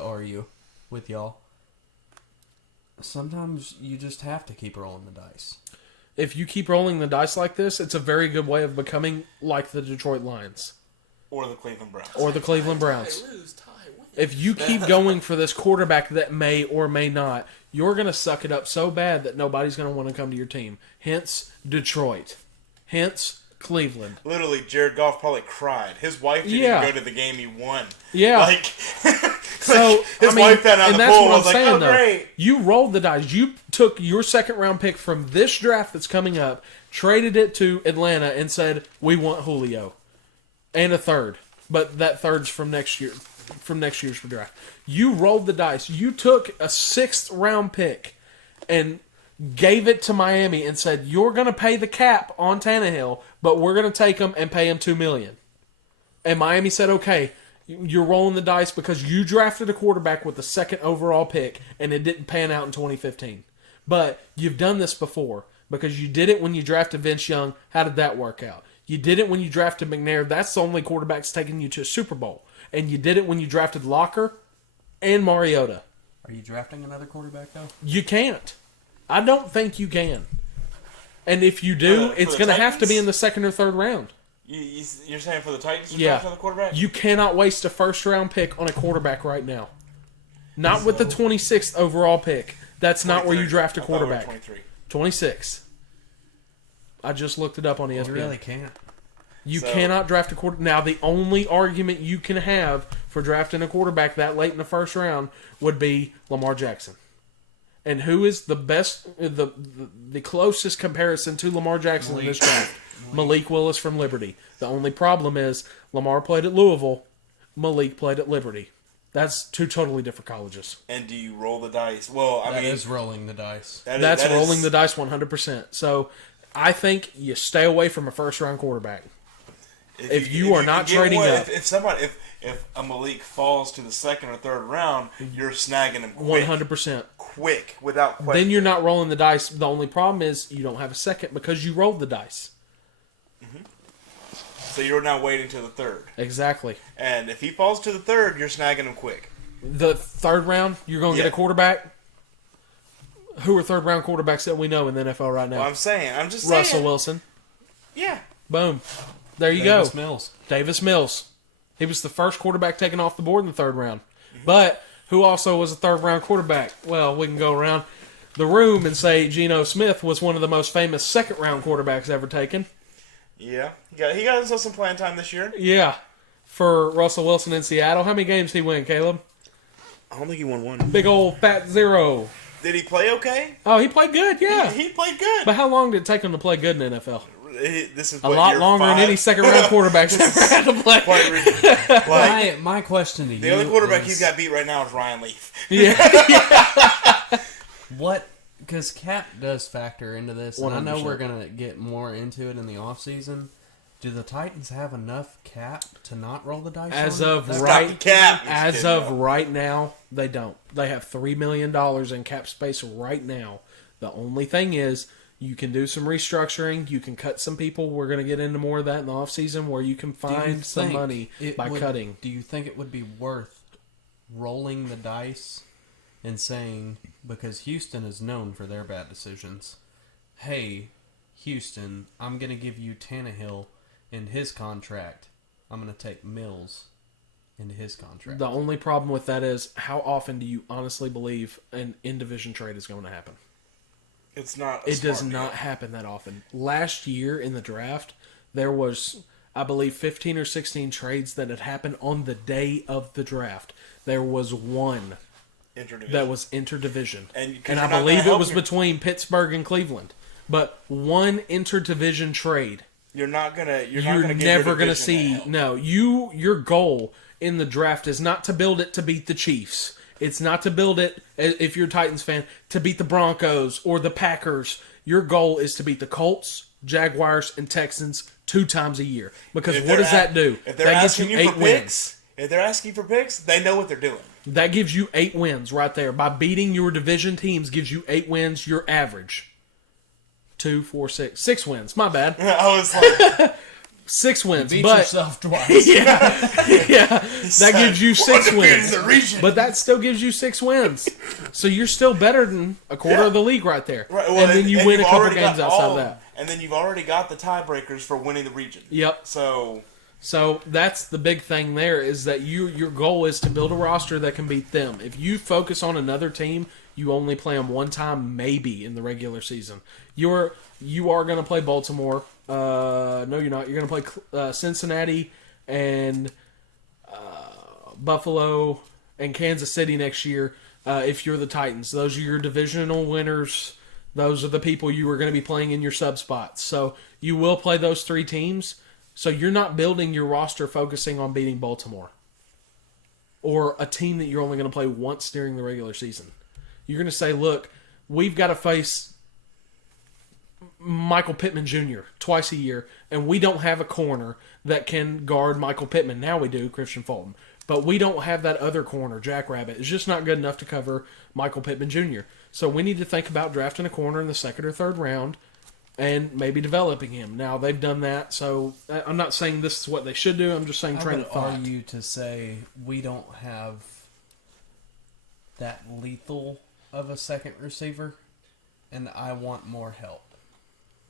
argue with y'all. Sometimes you just have to keep rolling the dice. If you keep rolling the dice like this, it's a very good way of becoming like the Detroit Lions. Or the Cleveland Browns. Or the Cleveland Browns. If you keep going for this quarterback that may or may not, you're going to suck it up so bad that nobody's going to want to come to your team. Hence, Detroit. Hence, Cleveland. Literally, Jared Goff probably cried. His wife didn't even go to the game he won. Yeah. Like, so his wife found out and the that's pool. what I I'm was like, saying, oh, though. great. You rolled the dice. You took your second-round pick from this draft that's coming up, traded it to Atlanta, and said, we want Julio. And a third. But that third's from next year. From next year's draft. You rolled the dice. You took a 6th-round pick and gave it to Miami and said, you're going to pay the cap on Tannehill, but we're going to take him and pay him $2 million. And Miami said, okay, you're rolling the dice because you drafted a quarterback with the 2nd overall pick and it didn't pan out in 2015. But you've done this before because you did it when you drafted Vince Young. How did that work out? You did it when you drafted McNair. That's the only quarterback that's taking you to a Super Bowl. And you did it when you drafted Locker and Mariota. Are you drafting another quarterback, though? You can't. I don't think you can. And if you do, For it's the going to have to be Titans? in the 2nd or 3rd round. You're saying for the Titans to Yeah. draft another quarterback? You cannot waste a 1st-round pick on a quarterback right now. Not with the 26th overall pick. That's not where you draft a I thought we were quarterback. 23. 26. I just looked it up on ESPN. You really can't. You So- cannot draft a quarterback. Now, the only argument you can have for drafting a quarterback that late in the 1st round would be Lamar Jackson. And who is the best, the closest comparison to Lamar Jackson in this draft? Malik Willis from Liberty. The only problem is Lamar played at Louisville, Malik played at Liberty. That's 2 totally different colleges. And do you roll the dice? Well, I That mean, is rolling the dice. That's rolling the dice 100%. So I think you stay away from a 1st-round quarterback. If you are not trading up. If a Malik falls to the 2nd or 3rd round, you're snagging him quick. 100%. Quick, without question. Then you're not rolling the dice. The only problem is you don't have a 2nd because you rolled the dice. So you're now waiting to the 3rd. Exactly. And if he falls to the 3rd, you're snagging him quick. The 3rd round, you're going to get a quarterback. Who are 3rd-round quarterbacks that we know in the NFL right now? Well, I'm just saying. Russell Wilson. Yeah. Boom. There you Davis go. Mills. Davis Mills. He was the first quarterback taken off the board in the 3rd round. But who also was a 3rd-round quarterback? Well, we can go around the room and say Geno Smith was one of the most famous 2nd-round quarterbacks ever taken. Yeah. He got himself some playing time this year. Yeah. For Russell Wilson in Seattle. How many games did he win, Caleb? I don't think he won one. Big old fat 0. Did he play okay? Oh, he played good, yeah. He played good. But how long did it take him to play good in the NFL? This is A lot longer than any 2nd-round quarterbacks ever had to play. Quite ridiculous. Like, My question to you the only quarterback is, he's got beat right now is Ryan Leaf. Yeah. what, because cap does factor into this, and I know 100%. we're going to get more into it in the offseason. Do the Titans have enough cap to not roll the dice? As on? of That's right, not the cap. as of right now, they don't. They have $3 million in cap space right now. The only thing is, you can do some restructuring. You can cut some people. We're going to get into more of that in the offseason where you can Do you find some think money by cutting. Do you think it would be worth rolling the dice and saying, because Houston is known for their bad decisions, hey, Houston, I'm going to give you Tannehill in his contract. I'm going to take Mills into his contract. The only problem with that is, how often do you honestly believe an in-division trade is going to happen? It's not. It does not happen that often. Last year in the draft, there was, I believe, 15 or 16 trades that had happened on the day of the draft. There was one that was interdivision. And I believe it was between Pittsburgh and Cleveland. But one interdivision trade. You're You're never going to see. No, your goal in the draft is not to build it to beat the Chiefs. It's not to build it, if you're a Titans fan, to beat the Broncos or the Packers. Your goal is to beat the Colts, Jaguars, and Texans 2 times a year. Because what does that do? If they're That gets asking you you 8 for wins. picks, if they're asking for picks, they know what they're doing. That gives you 8 wins right there. By beating your division teams gives you 8 wins. Your average. 2, 4, 6. 6 wins. My bad. I was like, 6 wins. Beat But yourself twice. yeah, that gives you 6 wins. the region. But that still gives you 6 wins. So you're still better than a quarter of the league right there. Right, well, and then you win a you've couple already games got outside all- of that. And then you've already got the tiebreakers for winning the region. Yep. So that's the big thing there is that your goal is to build a roster that can beat them. If you focus on another team, you only play them one time, maybe in the regular season. You are going to play Baltimore. No, you're not. You're going to play Cincinnati and Buffalo and Kansas City next year. If you're the Titans, those are your divisional winners. Those are the people you are going to be playing in your sub spots. So you will play those 3 teams. So you're not building your roster focusing on beating Baltimore or a team that you're only going to play once during the regular season. You're going to say, look, we've got to face Michael Pittman Jr. twice a year, and we don't have a corner that can guard Michael Pittman. Now we do, Christian Fulton. But we don't have that other corner, Jack Rabbit. It's just not good enough to cover Michael Pittman Jr. So we need to think about drafting a corner in the 2nd or 3rd round and maybe developing him. Now, they've done that, so I'm not saying this is what they should do. I'm just saying I train would of thought. argue to say we don't have that lethal of a second receiver, and I want more help.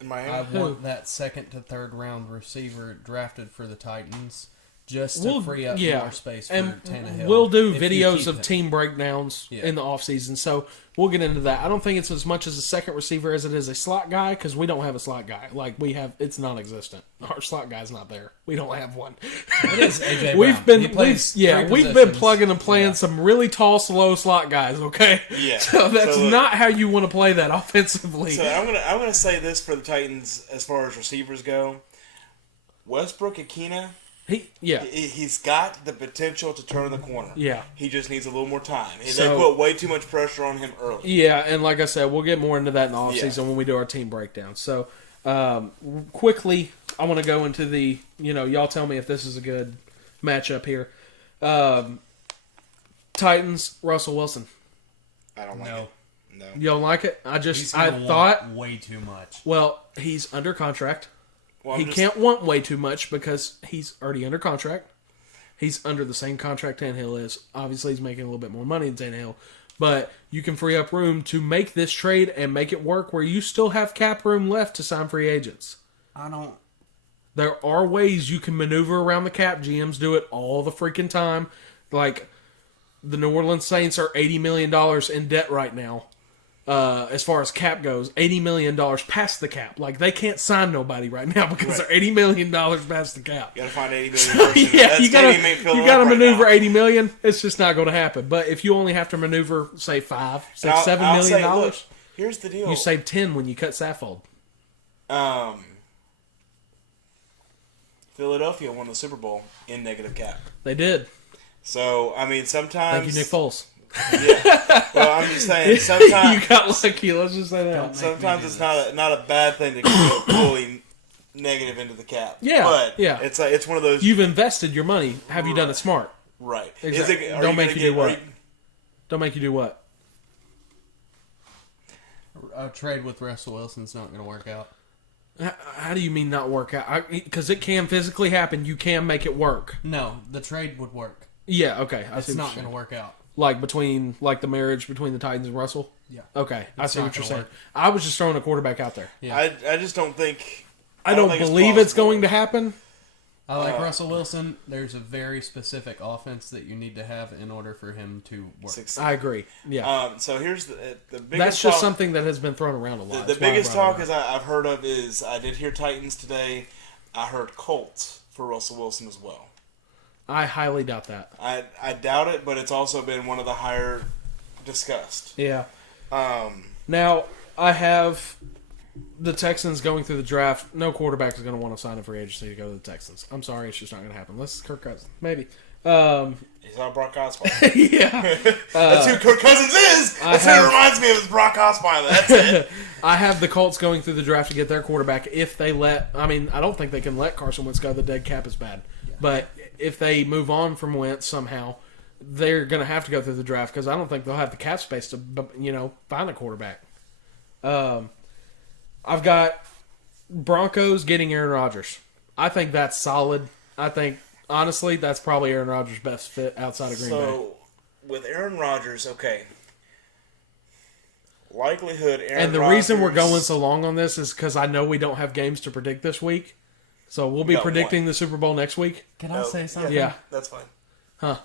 in my I want that 2nd to 3rd round receiver drafted for the Titans just to free up more space for and Tannehill. We'll do if you videos keep of him. team breakdowns in the offseason, so we'll get into that. I don't think it's as much as a second receiver as it is a slot guy, because we don't have a slot guy. Like, it's non-existent. Our slot guy's not there. We don't have one. It is AJ Brown. We've He plays been 3 we've been positions. plugging and playing some really tall, slow slot guys. Okay, Yeah. So that's So look- not how you want to play that offensively. So I'm gonna say this for the Titans as far as receivers go. Westbrook Akina, he's got the potential to turn the corner. Yeah. He just needs a little more time. They So- put way too much pressure on him early. Yeah, and like I said, we'll get more into that in the offseason when we do our team breakdown. So, quickly, I want to go into the, y'all tell me if this is a good matchup here. Titans, Russell Wilson. I don't like it. No. You don't like it? He's I gonna thought, want way too much. well, he's under contract. Well, He can't want way too much because he's already under contract. He's under the same contract Tannehill is. Obviously, he's making a little bit more money than Tannehill. But you can free up room to make this trade and make it work where you still have cap room left to sign free agents. I don't. There are ways you can maneuver around the cap. GMs do it all the freaking time. Like, the New Orleans Saints are $80 million in debt right now. As far as cap goes, $80 million past the cap. Like, they can't sign nobody right now because they're $80 million past the cap. You gotta find 80 million. Yeah, That you stadium ain't filling you up gotta right maneuver now. 80 million. It's just not going to happen. But if you only have to maneuver, say $5, say I'll $7 million say, dollars, look, here's the deal. you save 10 when you cut Saffold. Philadelphia won the Super Bowl in negative cap. They did. So I mean, sometimes. Thank you, Nick Foles. Yeah. Well, I'm just saying. Sometimes. You got lucky. Let's just say that. Sometimes it's not a bad thing to go fully negative into the cap. Yeah, But yeah. it's one of those. You've invested your money. Have you done it smart? Right. Exactly. Are Don't you make gonna you do get- what? are you- Don't make you do what? A trade with Russell Wilson's not going to work out. How do you mean not work out? Because it can physically happen. You can make it work. No, the trade would work. Yeah, okay. I see It's what not you're going to saying. work out. Like the marriage between the Titans and Russell? Yeah. Okay, I It's see not what you're gonna saying. work. I was just throwing a quarterback out there. Yeah. I just don't think. I don't think believe it's possible. going to happen. I like Russell Wilson. There's a very specific offense that you need to have in order for him to work. I agree. Yeah. So here's the biggest. That's just talk- something that has been thrown around a lot. The That's why I biggest brought it talk up. is I've heard of is I did hear Titans today. I heard Colts for Russell Wilson as well. I highly doubt that. I doubt it, but it's also been one of the higher discussed. Yeah. Um, Now, I have the Texans going through the draft. No quarterback is going to want to sign a free agency to go to the Texans. I'm sorry, it's just not going to happen. Unless it's Kirk Cousins. Maybe. He's not Brock Osweiler. Yeah. That's who Kirk Cousins is. That's who reminds me of is Brock Osweiler. That's it. I have the Colts going through the draft to get their quarterback if they let... I mean, I don't think they can let Carson Wentz go. The dead cap is bad. Yeah. But if they move on from Wentz somehow, they're going to have to go through the draft because I don't think they'll have the cap space to, find a quarterback. I've got Broncos getting Aaron Rodgers. I think that's solid. I think, honestly, that's probably Aaron Rodgers' best fit outside of Green Bay. So, with Aaron Rodgers, okay. Likelihood Aaron And the Rodgers, reason we're going so long on this is because I know we don't have games to predict this week. So we'll be predicting the Super Bowl next week. Can I say something? Yeah. That's fine. Huh.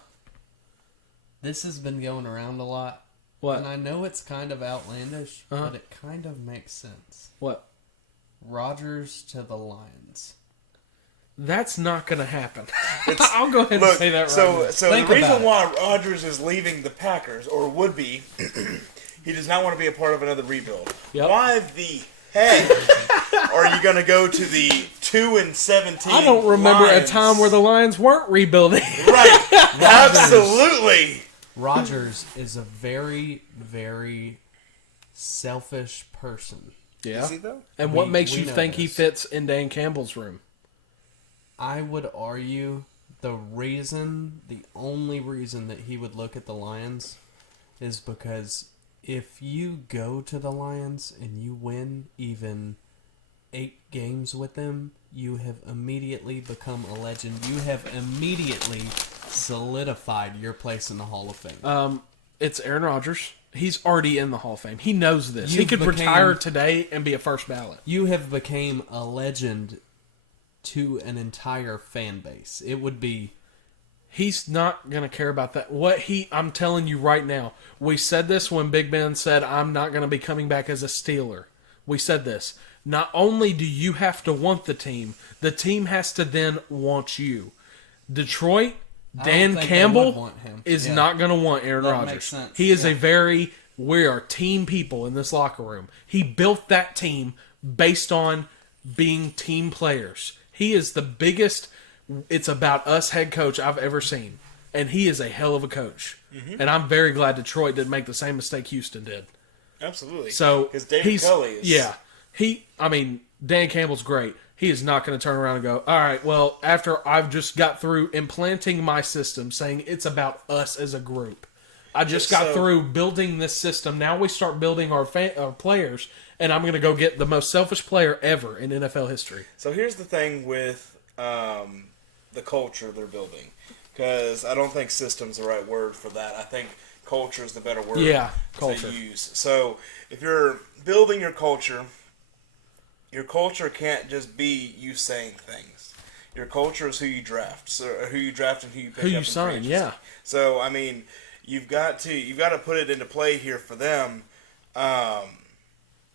This has been going around a lot. What? And I know it's kind of outlandish, but it kind of makes sense. What? Rodgers to the Lions. That's not going to happen. I'll go ahead and say that right now. So the reason why Rodgers is leaving the Packers, or would be, he does not want to be a part of another rebuild. Yep. Why the heck are you going to go to the 2-17? I don't remember Lions? a time where the Lions weren't rebuilding. Right. Absolutely. Rodgers is a very, very selfish person. Yeah. Is he, though? And what makes we you know think he this. fits in Dan Campbell's room? I would argue the only reason that he would look at the Lions is because if you go to the Lions and you win even 8 games with them, you have immediately become a legend. You have immediately solidified your place in the Hall of Fame. It's Aaron Rodgers. He's already in the Hall of Fame. He knows this. He could retire today and be a first ballot. You have became a legend to an entire fan base. It would be... He's not going to care about that. I'm telling you right now, we said this when Big Ben said, I'm not going to be coming back as a Steeler. We said this. Not only do you have to want the team has to then want you. Detroit, Dan Campbell is not going to want Aaron Rodgers. He is we are team people in this locker room. He built that team based on being team players. He is the biggest it's about us head coach I've ever seen. And he is a hell of a coach. Mm-hmm. And I'm very glad Detroit didn't make the same mistake Houston did. Absolutely. So because David Culley is... Yeah. Dan Campbell's great. He is not going to turn around and go, all right, well, after I've just got through implanting my system, saying it's about us as a group. I just got through building this system. Now we start building our players, and I'm going to go get the most selfish player ever in NFL history. So here's the thing with the culture they're building, because I don't think system's the right word for that. I think culture is the better word culture. to use. So if you're building your culture can't just be you saying things. Your culture is who you draft, so who you draft and who you pick up. Who you sign, yeah. So I mean, you've got to put it into play here for them.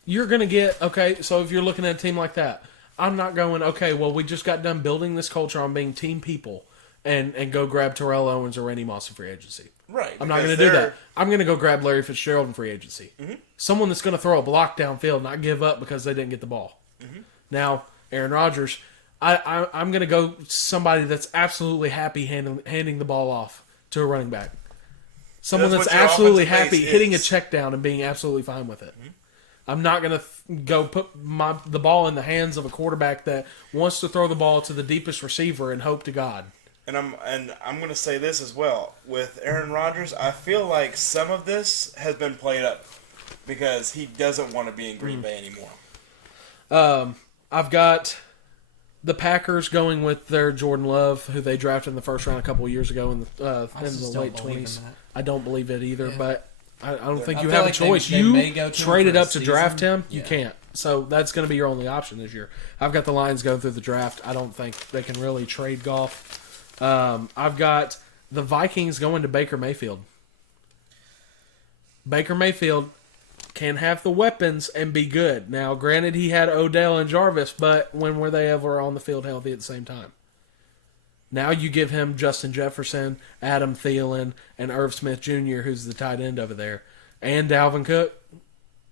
You're gonna get so if you're looking at a team like that, I'm not going, well, we just got done building this culture on being team people and go grab Terrell Owens or Randy Moss in free agency. Right. I'm not going to do that. I'm going to go grab Larry Fitzgerald in free agency. Mm-hmm. Someone that's going to throw a block downfield and not give up because they didn't get the ball. Mm-hmm. Now, Aaron Rodgers, I'm going to go somebody that's absolutely happy handing the ball off to a running back. Someone that's absolutely happy hitting a check down and being absolutely fine with it. Mm-hmm. I'm not going to go put the ball in the hands of a quarterback that wants to throw the ball to the deepest receiver and hope to God. And I'm going to say this as well. With Aaron Rodgers, I feel like some of this has been played up because he doesn't want to be in Green Bay anymore. I've got the Packers going with their Jordan Love, who they drafted in the first round a couple of years ago in the late 20s. I don't believe it either, but I don't think you have a choice. You traded up to draft him. You can't. So that's going to be your only option this year. I've got the Lions going through the draft. I don't think they can really trade Goff. I've got the Vikings going to Baker Mayfield. Baker Mayfield can have the weapons and be good. Now, granted, he had Odell and Jarvis, but when were they ever on the field healthy at the same time? Now you give him Justin Jefferson, Adam Thielen, and Irv Smith Jr., who's the tight end over there, and Dalvin Cook.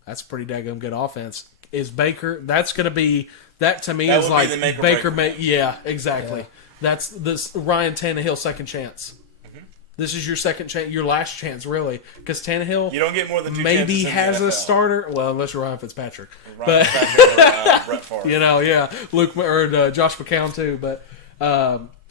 That's a pretty daggone good offense. Is Baker? That's going to be that to me is like Baker. Yeah, exactly. Yeah. That's this Ryan Tannehill second chance. This is your second chance, your last chance, really, because Tannehill You don't get more than 2 maybe chances in has the a NFL. starter. Well, unless you're Ryan Fitzpatrick, Ryan Fitzpatrick or, Brett Favre. yeah, Josh McCown too. But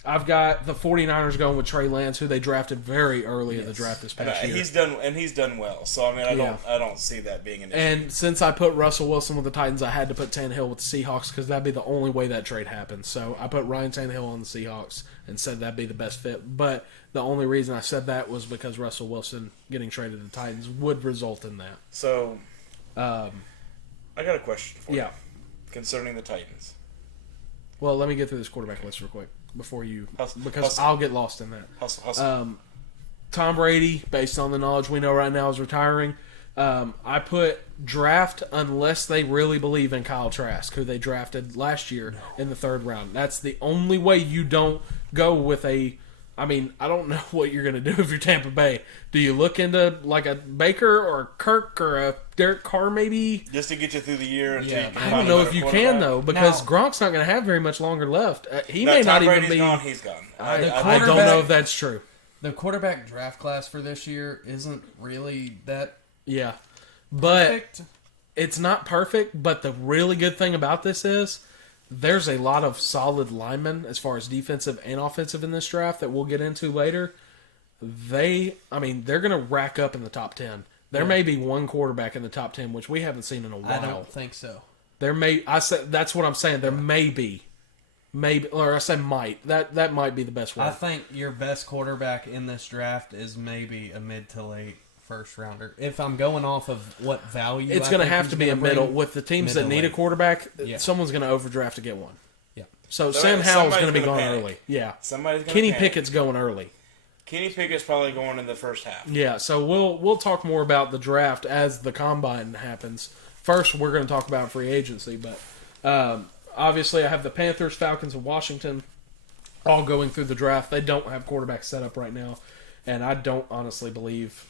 I've got the 49ers going with Trey Lance, who they drafted very early in the draft this past year. He's done well. So I mean, I don't see that being an issue. And since I put Russell Wilson with the Titans, I had to put Tannehill with the Seahawks because that'd be the only way that trade happens. So I put Ryan Tannehill on the Seahawks and said that'd be the best fit. But the only reason I said that was because Russell Wilson getting traded to the Titans would result in that. So, I got a question for you concerning the Titans. Well, let me get through this quarterback list real quick before you, because hustle. I'll get lost in that. Hustle. Tom Brady, based on the knowledge we know right now, is retiring. I put draft unless they really believe in Kyle Trask, who they drafted last year in the 3rd round. That's the only way you don't go with a... I mean, I don't know what you're going to do if you're Tampa Bay. Do you look into like a Baker or Kirk or a Derek Carr maybe? Just to get you through the year. Until you can I find don't a know better if you quarterback. can, though, because Now- Gronk's not going to have very much longer left. He No, may Tom not even Brady's be... gone. He's gone. I don't quarterback- know if that's true. The quarterback draft class for this year isn't really that Yeah. But perfect. it's not perfect, but the really good thing about this is there's a lot of solid linemen as far as defensive and offensive in this draft that we'll get into later. They're going to rack up in the top 10. There may be one quarterback in the top 10, which we haven't seen in a while. I don't think so. That's what I'm saying. There may be. Maybe, or I say might. That might be the best way. I think your best quarterback in this draft is maybe a mid to late first rounder. If I'm going off of what value, It's I going to think have he's to be a gonna bring, middle. With the teams that need a middle-late. quarterback, Yeah. someone's going to overdraft to get one. Yeah. So Sam Howell's going to be somebody's going gonna panic. early. Yeah. Somebody's going Kenny to panic. Pickett's going early. Kenny Pickett's probably going in the first half. Yeah, so we'll talk more about the draft as the combine happens. First, we're going to talk about free agency, but obviously I have the Panthers, Falcons, and Washington all going through the draft. They don't have quarterbacks set up right now, and I don't honestly believe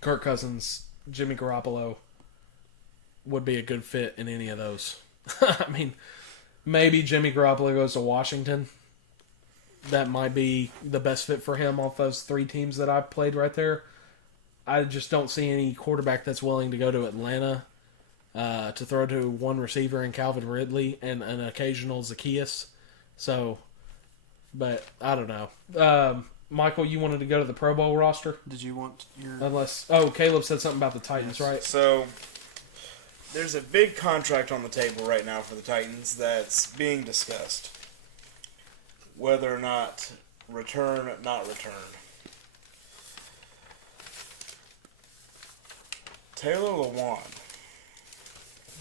Kirk Cousins, Jimmy Garoppolo would be a good fit in any of those. I mean, maybe Jimmy Garoppolo goes to Washington. That might be the best fit for him off those 3 teams that I played right there. I just don't see any quarterback that's willing to go to Atlanta to throw to one receiver in Calvin Ridley and an occasional Zacchaeus. So, but I don't know. Michael, you wanted to go to the Pro Bowl roster? Did you want your... Caleb said something about the Titans, right? So, there's a big contract on the table right now for the Titans that's being discussed. Whether or not return, not return. Taylor Lewan.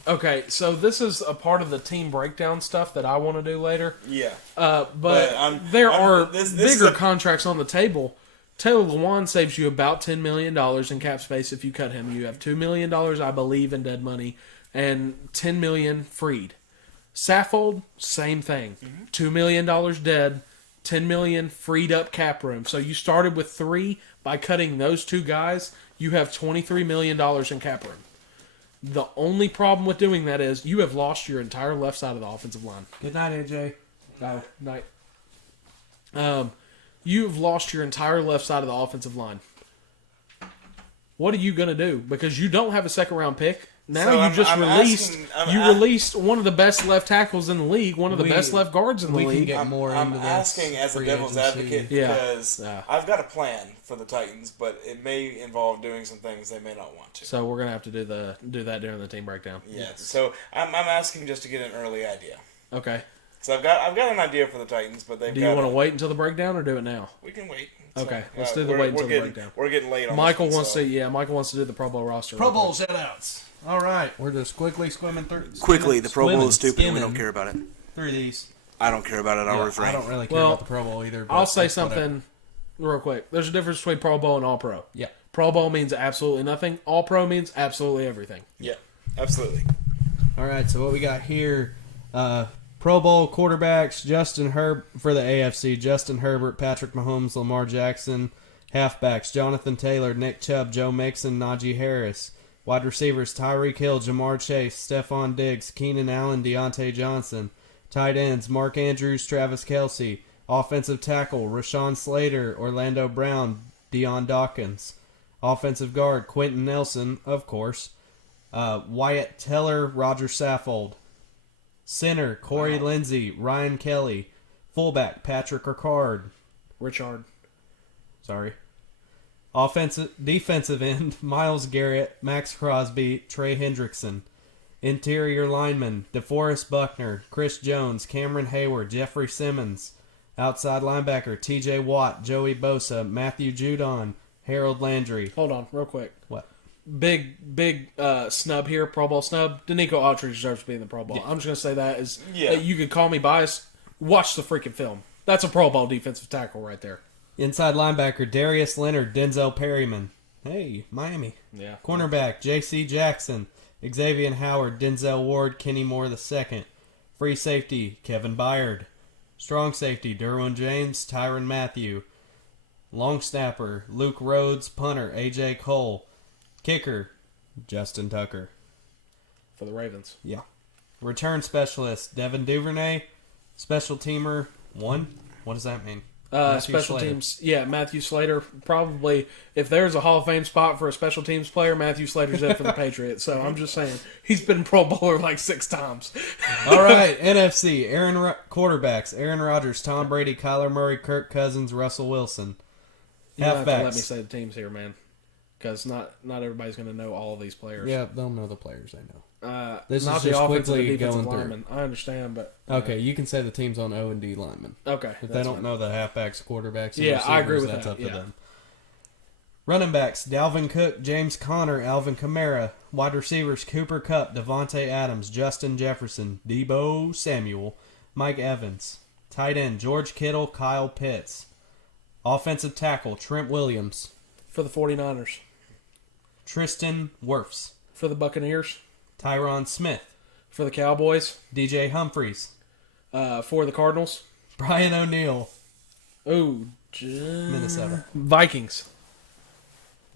Okay, so this is a part of the team breakdown stuff that I want to do later. Yeah. But there are this is bigger a- contracts on the table. Taylor Lewan saves you about $10 million in cap space if you cut him. You have $2 million, I believe, in dead money, and $10 million freed. Saffold, same thing. $2 million dead, $10 million freed up cap room. So you started with 3. By cutting those 2 guys, you have $23 million in cap room. The only problem with doing that is you have lost your entire left side of the offensive line. Good night, AJ. Oh, night. You've lost your entire left side of the offensive line. What are you going to do? Because you don't have a second round pick. Now So you I'm- just I'm released. asking- released one of the best left tackles in the league, one of the best left guards in the we can league. get more I'm into this asking as a free devil's agency. advocate Yeah. because Yeah. I've got a plan for the Titans, but it may involve doing some things they may not want to. So we're gonna have to do that during the team breakdown. Yeah. So I'm asking just to get an early idea. Okay. So I've got an idea for the Titans, but they've Do got. you want to wait until the breakdown or do it now? We can wait. Okay, So, let's do the we're- wait until we're the getting- breakdown. We're getting late on Michael this one, wants so. to. Michael wants to do the Pro Bowl roster. Pro real Bowl quick. shoutouts. All right, we're just quickly skimming through. Quickly, the Pro Bowl is stupid. and We skimming don't care about it. through these. I don't care about it. I'll Yeah, refrain. I don't really care Well, about the Pro Bowl either. but I'll say it's whatever. something real quick. There's a difference between Pro Bowl and All Pro. Yeah. Pro Bowl means absolutely nothing. All Pro means absolutely everything. Yeah, absolutely. All right, so what we got here, Pro Bowl quarterbacks, Justin Herbert for the AFC, Justin Herbert, Patrick Mahomes, Lamar Jackson. Halfbacks, Jonathan Taylor, Nick Chubb, Joe Mixon, Najee Harris. Wide receivers, Tyreek Hill, Jamar Chase, Stephon Diggs, Keenan Allen, Deontay Johnson. Tight ends, Mark Andrews, Travis Kelce. Offensive tackle, Rashawn Slater, Orlando Brown, Deion Dawkins. Offensive guard, Quentin Nelson, of course. Wyatt Teller, Roger Saffold. Center, Corey Lindsey, Ryan Kelly. Fullback, Patrick Ricard. Richard. Sorry. Defensive end, Myles Garrett, Max Crosby, Trey Hendrickson. Interior linemen, DeForest Buckner, Chris Jones, Cameron Hayward, Jeffrey Simmons. Outside linebacker, TJ Watt, Joey Bosa, Matthew Judon, Harold Landry. Hold on, real quick. What? Big snub here, Pro Bowl snub. Danico Autry deserves to be in the Pro Bowl. I'm just going to say that is. Yeah. You could call me biased. Watch the freaking film. That's a Pro Bowl defensive tackle right there. Inside linebacker, Darius Leonard, Denzel Perryman. Hey, Miami. Yeah. Cornerback, J.C. Jackson, Xavier Howard, Denzel Ward, Kenny Moore II. Free safety, Kevin Byard. Strong safety, Derwin James, Tyron Matthew. Long snapper, Luke Rhodes. Punter, A.J. Cole. Kicker, Justin Tucker. For the Ravens. Yeah. Return specialist, Devin Duvernay. Special teamer, 1. What does that mean? Matthew Special Slater. teams, yeah, Matthew Slater. Probably, if there's a Hall of Fame spot for a special teams player, Matthew Slater's it for the Patriots. So I'm just saying, he's been Pro Bowler like 6 times. All right, NFC. Quarterbacks, Aaron Rodgers, Tom Brady, Kyler Murray, Kirk Cousins, Russell Wilson. You don't have to let me Halfbacks. say the teams here, man, because not everybody's going to know all of these players. Yeah, they'll know the players they know. This not is the just offensive and quickly defensive going through. linemen. I understand, but Okay, you can say the teams on O and D linemen. okay. If they that's don't fine. know the halfbacks, quarterbacks, and Yeah, I agree receivers, with that's that, up to yeah. them. Running backs, Dalvin Cook, James Conner, Alvin Kamara. Wide receivers, Cooper Kupp, Devontae Adams, Justin Jefferson, Debo Samuel, Mike Evans. Tight end, George Kittle, Kyle Pitts. Offensive tackle, Trent Williams, For the 49ers. Tristan Wirfs, For the Buccaneers. Tyron Smith, For the Cowboys. DJ Humphries, For the Cardinals. Brian O'Neill, Ooh, Minnesota. Vikings.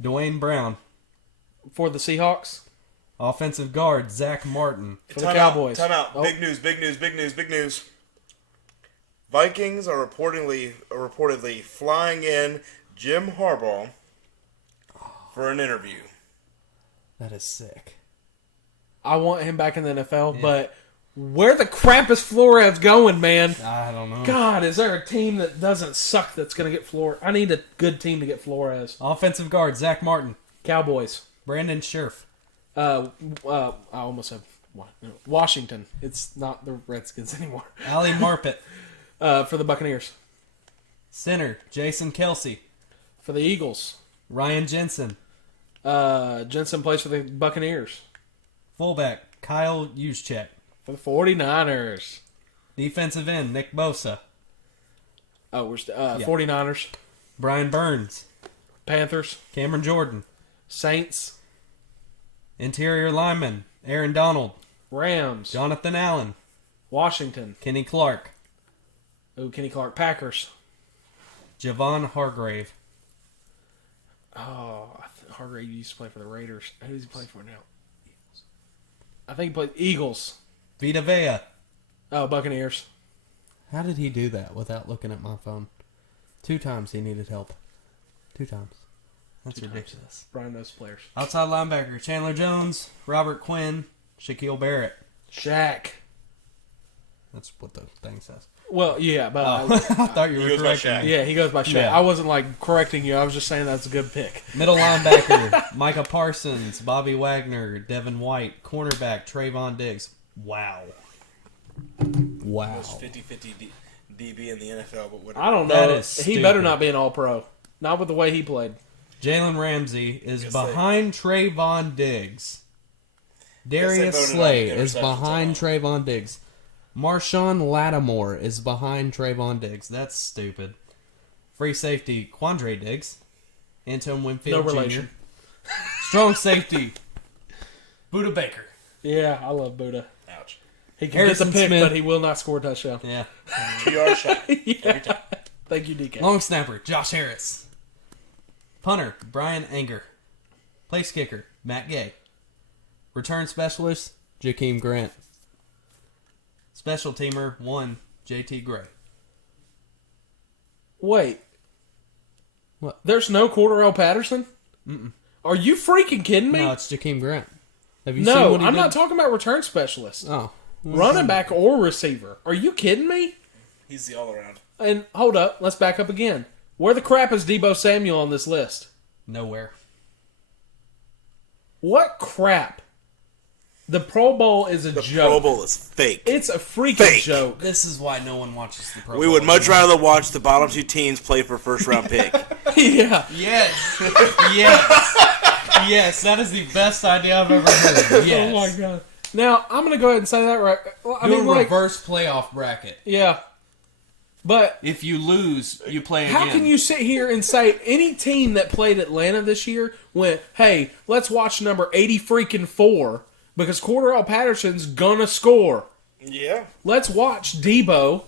Dwayne Brown. For the Seahawks. Offensive guard, Zach Martin. For the Cowboys. Time out. Oh. Big news. Vikings are reportedly flying in Jim Harbaugh for an interview. That is sick. I want him back in the NFL, but where the crap is Flores going, man? I don't know. God, is there a team that doesn't suck that's going to get Flores? I need a good team to get Flores. Offensive guard, Zach Martin. Cowboys. Brandon Scherf. I almost have Washington. It's not the Redskins anymore. Ali Marpet. For the Buccaneers. Center, Jason Kelsey. For the Eagles. Ryan Jensen. Jensen plays for the Buccaneers. Fullback, Kyle Juszczyk. For the 49ers. Defensive end, Nick Bosa. Oh, we're 49ers. Brian Burns. Panthers. Cameron Jordan. Saints. Interior lineman, Aaron Donald. Rams. Jonathan Allen. Washington. Kenny Clark. Oh, Kenny Clark. Packers. Javon Hargrave. Oh, Hargrave used to play for the Raiders. Who does he play for now? I think he played Eagles. Vita Vea. Oh, Buccaneers. How did he do that without looking at my phone? 2 times he needed help. 2 times. That's ridiculous. Brian knows players. Outside linebacker, Chandler Jones, Robert Quinn, Shaquille Barrett. Shaq. That's what the thing says. Well, yeah, but I thought you He were goes by correcting Shaq. me. yeah, he goes by Shaq. Yeah. I wasn't like correcting you. I was just saying that's a good pick. Middle linebacker, Micah Parsons, Bobby Wagner, Devin White. Cornerback, Trayvon Diggs. Wow. Most 50-50 DB in the NFL, but whatever. I don't That know. is He stupid. better not be an All-Pro. Not with the way he played. Jalen Ramsey is Yes, behind Trayvon Diggs. Darius voted on Slay the is interceptions behind alone. Trayvon Diggs. Marshawn Lattimore is behind Trayvon Diggs. That's stupid. Free safety, Quandre Diggs. Anton Winfield No Jr. relation. Strong safety, Buda Baker. Yeah, I love Buddha. Ouch. He can Harrison get the pick, Smith. but he will not score a touchdown. Yeah. PR shot. Yeah. Thank you, DK. Long snapper, Josh Harris. Punter, Brian Anger. Place kicker, Matt Gay. Return specialist, Jakeem Grant. Special teamer, 1, JT Gray. Wait. What? There's no Cordarrelle Patterson? Mm-mm. Are you freaking kidding me? No, it's Jakeem Grant. Have you seen No, what he I'm did? not talking about return specialist. Oh. Running back or receiver. Are you kidding me? He's the all-around. And hold up, let's back up again. Where the crap is Deebo Samuel on this list? Nowhere. What crap? The Pro Bowl is a The joke. Pro Bowl is fake. It's a freaking Fake. joke. This is why no one watches the Pro Bowl. We would much rather watch the bottom two teams play for first-round pick. Yeah. Yes. Yes. Yes, that is the best idea I've ever heard. Yes. Oh my god. Now, I'm going to go ahead and say that right. Well, I Do mean, a like, reverse playoff bracket. yeah. But If you lose, you play again. how can you sit here and say any team that played Atlanta this year went, hey, let's watch number 80 freaking 4 because Cordarrelle Patterson's gonna score. Yeah. Let's watch Debo.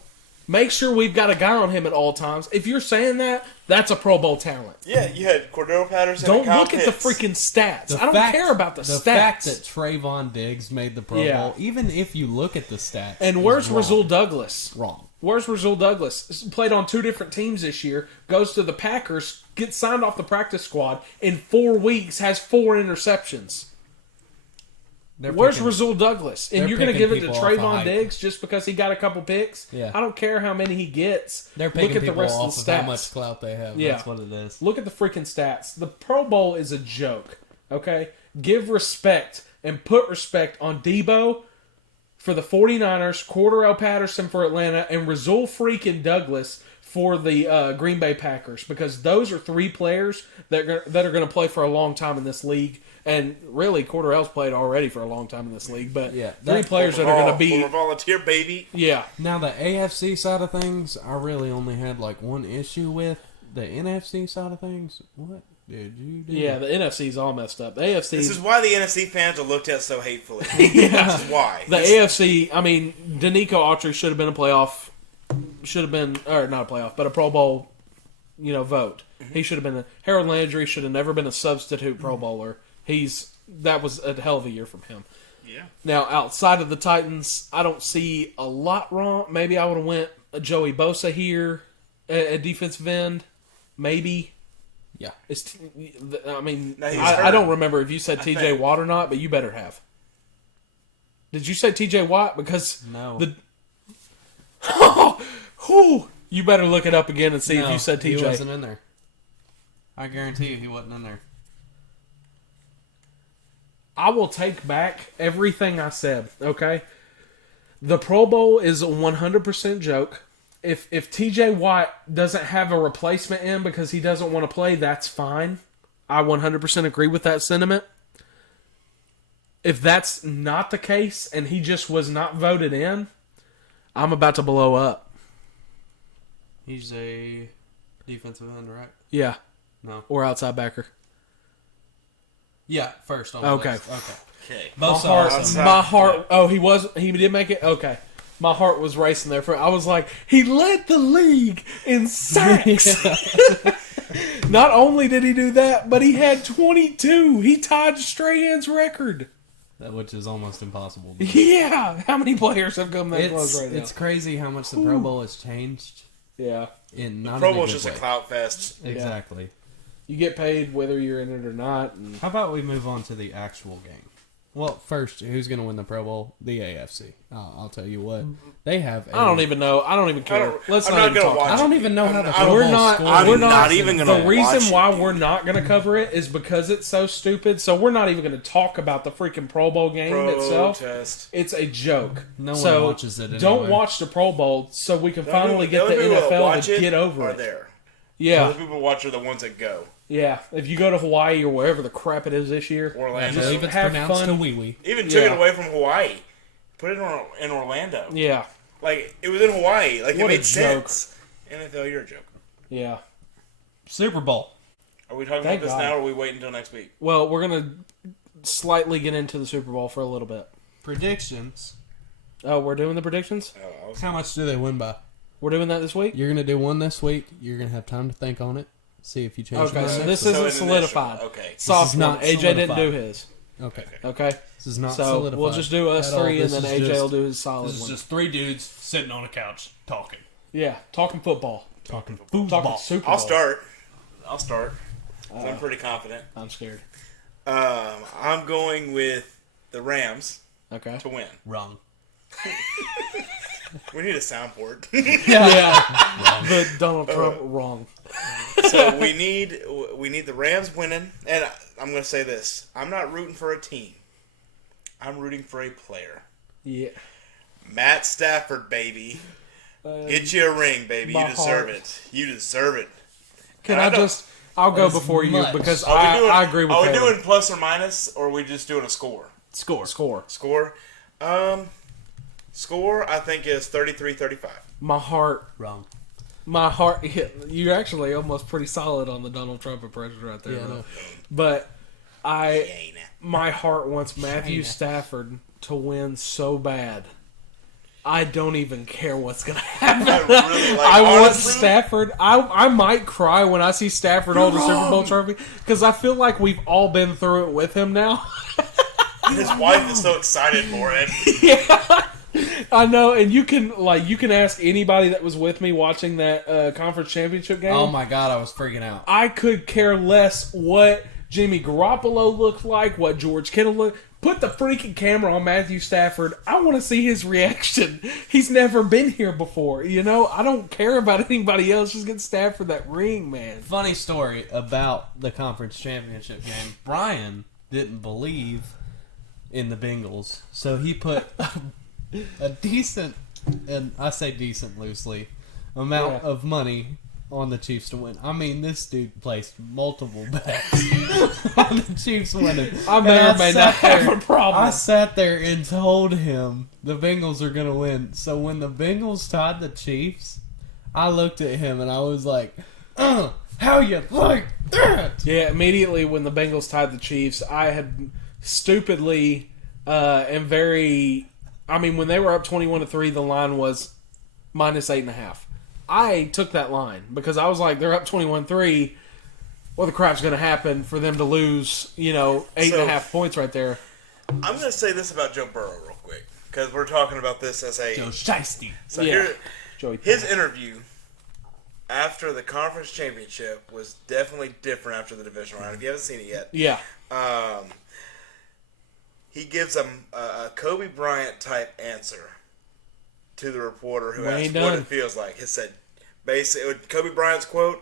Make sure we've got a guy on him at all times. If you're saying that, that's a Pro Bowl talent. Yeah, you had Cordero Patterson Don't and Kyle look at the Pitts. freaking stats. I don't care about the stats. The fact that Trayvon Diggs made the Pro Yeah. Bowl, even if you look at the stats, and is where's wrong. Rasul Douglas? Wrong. Where's Rasul Douglas? Played on 2 different teams this year. Goes to the Packers. Gets signed off the practice squad. In 4 weeks, has 4 interceptions. They're Where's picking- Rasul Douglas? And they're you're going to picking give it to people off of Trayvon hype. Diggs just because he got a couple picks? Yeah. I don't care how many he gets. They're Look picking at the people rest off of of the how stats. much clout they have. Yeah. That's what it is. Look at the freaking stats. The Pro Bowl is a joke. Okay? Give respect and put respect on Debo for the 49ers, Cordarrelle Patterson for Atlanta, and Rasul freaking Douglas for the Green Bay Packers, because those are 3 players that are going to play for a long time in this league. And really, Cordarrelle's played already for a long time in this league. But Yeah, 3 that- players that are going to be... Former volunteer, baby. Yeah. Now, the AFC side of things, I really only had like one issue with. The NFC side of things, what did you do? Yeah, the NFC's all messed up. The AFC... This is why the NFC fans are looked at so hatefully. This is why. The AFC, I mean, Danico Autry should have been a playoff, or not a playoff, but a Pro Bowl, vote. Mm-hmm. He should have been Harold Landry should have never been a substitute Pro Bowler. That was a hell of a year from him. Yeah. Now, outside of the Titans, I don't see a lot wrong. Maybe I would have went Joey Bosa here at defensive end. Maybe. Yeah. I mean, No, he's I hurt. don't remember if you said I TJ think. Watt or not, but you better have. Did you say TJ Watt? Because No. Whew, you better look it up again and see if No, you said He TJ. wasn't in there. I guarantee you he wasn't in there. I will take back everything I said, okay? The Pro Bowl is a 100% joke. If TJ Watt doesn't have a replacement in because he doesn't want to play, that's fine. I 100% agree with that sentiment. If that's not the case and he just was not voted in, I'm about to blow up. He's a defensive end, right? Yeah. No. Or outside backer. Yeah, first on the Okay. list. Okay. Okay. Both My heart, sides. my heart. Oh, he did make it. Okay, my heart was racing there. I was like, he led the league in sacks. Not only did he do that, but he had 22. He tied Strahan's record. Which is almost impossible. Yeah, how many players have come that close right now? It's crazy how much the Pro Bowl has changed. Yeah, In not Pro in a Bowl's good just a way. clout fest. Exactly. you get paid whether you're in it or not. And How about we move on to the actual game? Well, first, who's going to win the Pro Bowl? The AFC. I'll tell you what. They have. I don't even know. I don't even care. Let's I'm not not even gonna talk. watch I don't even know how the I'm- Pro Bowl We're not. score I'm We're not not even gonna The watch reason why it, we're not going to cover it is because it's so stupid. So we're not even going to talk about the freaking Pro Bowl game itself. Protest. It's a joke. No one so watches it Don't anyway. watch the Pro Bowl so we can finally get the only people that NFL watch to it get over are it. there. The Yeah, only people who watch are the ones that go. yeah. If you go to Hawaii or wherever the crap it is this year, I Orlando. believe it's have pronounced fun. a wee-wee. Even took it Yeah. away from Hawaii. Put it in Orlando. yeah, Like, it was in Hawaii. Like, What it a made joke. sense. NFL, you're a joke. yeah. Super Bowl. Are we talking Thank about this God. now, or are we waiting until next week? Well, we're gonna slightly get into the Super Bowl for a little bit. Predictions. Oh, we're doing the predictions. Oh, I was, How much do they win by? We're doing that this week. You're going to do one this week. You're going to have time to think on it. See if you change Okay, your so mind. this So isn't an initial, solidified. okay. Soft This is not one. AJ didn't solidified. do his. Okay. Okay, This is not so solidified. we'll just do us at all. three, and This then is AJ just- will do his solid This is one. just 3 dudes sitting on a couch talking. Yeah, talking football. Talking Talking football. Super Bowl. I'll start. 'Cause I'm pretty confident. I'm scared. I'm going with the Rams Okay. to win. Wrong. We need a soundboard. Yeah. The Donald Trump wrong. So we need the Rams winning, and I'm going to say this: I'm not rooting for a team. I'm rooting for a player. Yeah. Matt Stafford, baby. Get you a ring, baby. You deserve it. You deserve it. Can I'll go As before you much. because I agree with Are we Caleb. doing plus or minus, or are we just doing a score? Score. Score? Score, I think, is 33-35. My heart, Wrong. yeah, you're actually almost pretty solid on the Donald Trump impression right there. Yeah, bro. no. But my heart wants Matthew Stafford to win so bad. I don't even care what's going to happen. I want honestly, Stafford. I might cry when I see Stafford hold the Super Bowl trophy because I feel like we've all been through it with him now. His wife is so excited for it. Yeah, I know. And you can ask anybody that was with me watching that conference championship game. Oh my god, I was freaking out. I could care less what Jimmy Garoppolo looked like, what George Kittle looked. Put the freaking camera on Matthew Stafford. I want to see his reaction. He's never been here before. You know, I don't care about anybody else. Just get Stafford that ring, man. Funny story about the conference championship game. Brian didn't believe in the Bengals, so he put a decent, and I say decent loosely, amount of money on the Chiefs to win. I mean, this dude placed multiple bets on the Chiefs winning. I may or may not have a problem. I sat there and told him the Bengals are going to win. So when the Bengals tied the Chiefs, I looked at him and I was like, how you like that? Yeah, immediately when the Bengals tied the Chiefs, I had stupidly and very... I mean, when they were up 21-3, the line was -8.5. I took that line because I was like, they're up 21-3. Well, the crap's going to happen for them to lose, 8.5 points right there. I'm going to say this about Joe Burrow real quick because we're talking about this as a... Joe Shiesty. So Yeah. here, his interview after the conference championship was definitely different after the divisional round. If you haven't seen it yet, Yeah. he gives a Kobe Bryant type answer to the reporter who asked what it feels like. He said, basically, Kobe Bryant's quote,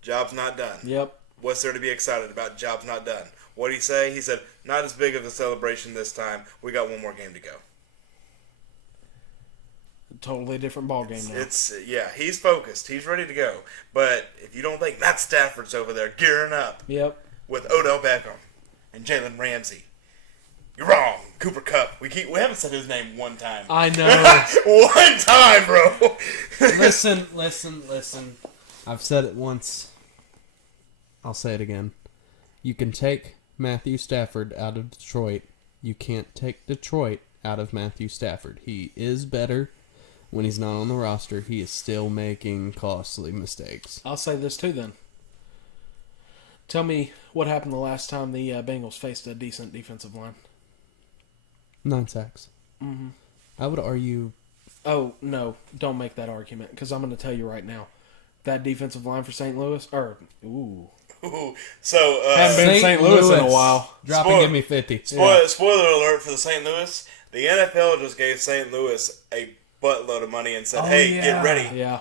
"Job's not done." Yep. What's there to be excited about? Job's not done. What did he say? He said, "Not as big of a celebration this time. We got one more game to go." Totally different ball game now. He's focused. He's ready to go. But if you don't think Matt Stafford's over there gearing up Yep. with Odell Beckham and Jalen Ramsey, you're wrong. Cooper Kupp. We haven't said his name one time. I know. One time, bro. Listen. I've said it once. I'll say it again. You can take Matthew Stafford out of Detroit. You can't take Detroit out of Matthew Stafford. He is better when he's not on the roster. He is still making costly mistakes. I'll say this too then. Tell me what happened the last time the Bengals faced a decent defensive line. 9 sacks. Mm-hmm. I would argue... Oh, no. Don't make that argument, because I'm going to tell you right now. That defensive line for St. Louis, So, haven't been in St. Louis in a while. Drop and give me 50. Spoiler alert for the St. Louis. The NFL just gave St. Louis a buttload of money and said, "Hey, get ready." Yeah.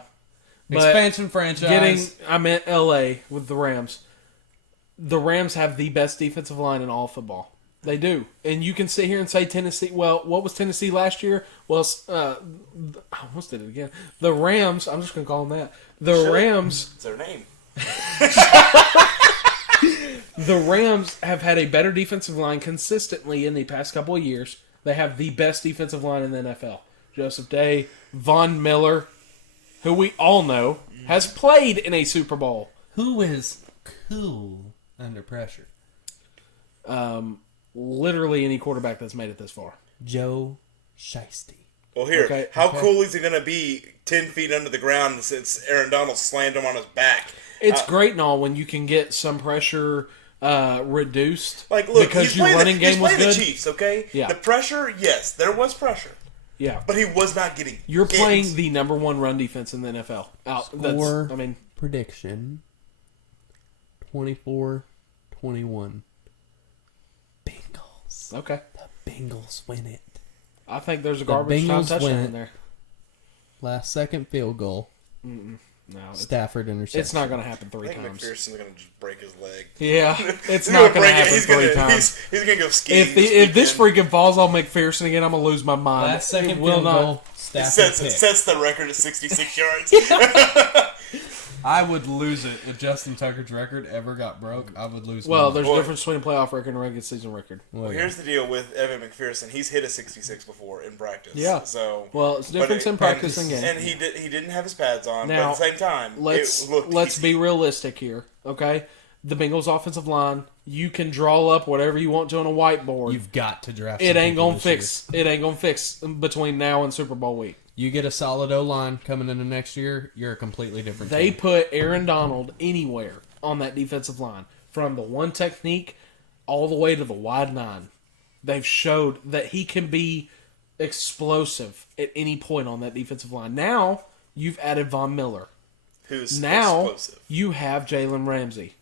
Expansion franchise. I'm at L.A. with the Rams. The Rams have the best defensive line in all of football. They do. And you can sit here and say Tennessee. Well, what was Tennessee last year? Well, I almost did it again. The Rams, I'm just going to call them that. The Rams. It's their name. The Rams have had a better defensive line consistently in the past couple of years. They have the best defensive line in the NFL. Joseph Day, Von Miller, who we all know, has played in a Super Bowl. Who is cool under pressure? Literally any quarterback that's made it this far. Joe Shiesty. Well, how cool is he going to be 10 feet under the ground since Aaron Donald slammed him on his back? It's great and all when you can get some pressure reduced. Like, look, because your running game was good. the Chiefs, okay? Yeah. The pressure, yes, there was pressure. Yeah. But he was not getting You're hit. playing the number one run defense in the NFL. Score prediction 24-21. Bengals. Okay. The Bengals win it. I think there's a garbage time touchdown in there. Last second field goal. No, Stafford interception. it's not going to happen I three think times. McPherson's going to just break his leg. Yeah, it's not going to happen three times. He's going to go skiing. If this freaking falls on McPherson again, I'm going to lose my mind. Last second It will field not. goal. Stafford pick. Sets the record at 66 yards. I would lose it if Justin Tucker's record ever got broke. I would lose. Well, mine. there's a difference between a playoff record and a regular season record. Well, here's the deal with Evan McPherson. He's hit a 66 before in practice. Yeah. So Well, it's difference in practice and game. And he didn't have his pads on. But Now, at the same time, let's be realistic here, okay? The Bengals offensive line, you can draw up whatever you want to on a whiteboard. You've got to draft. It some ain't people gonna this fix. It ain't gonna fix between now and Super Bowl week. You get a solid O line coming into next year, you're a completely different They team. put Aaron Donald anywhere on that defensive line, from the one technique all the way to the wide nine. They've showed that he can be explosive at any point on that defensive line. Now you've added Von Miller. who's Now explosive. you have Jalen Ramsey.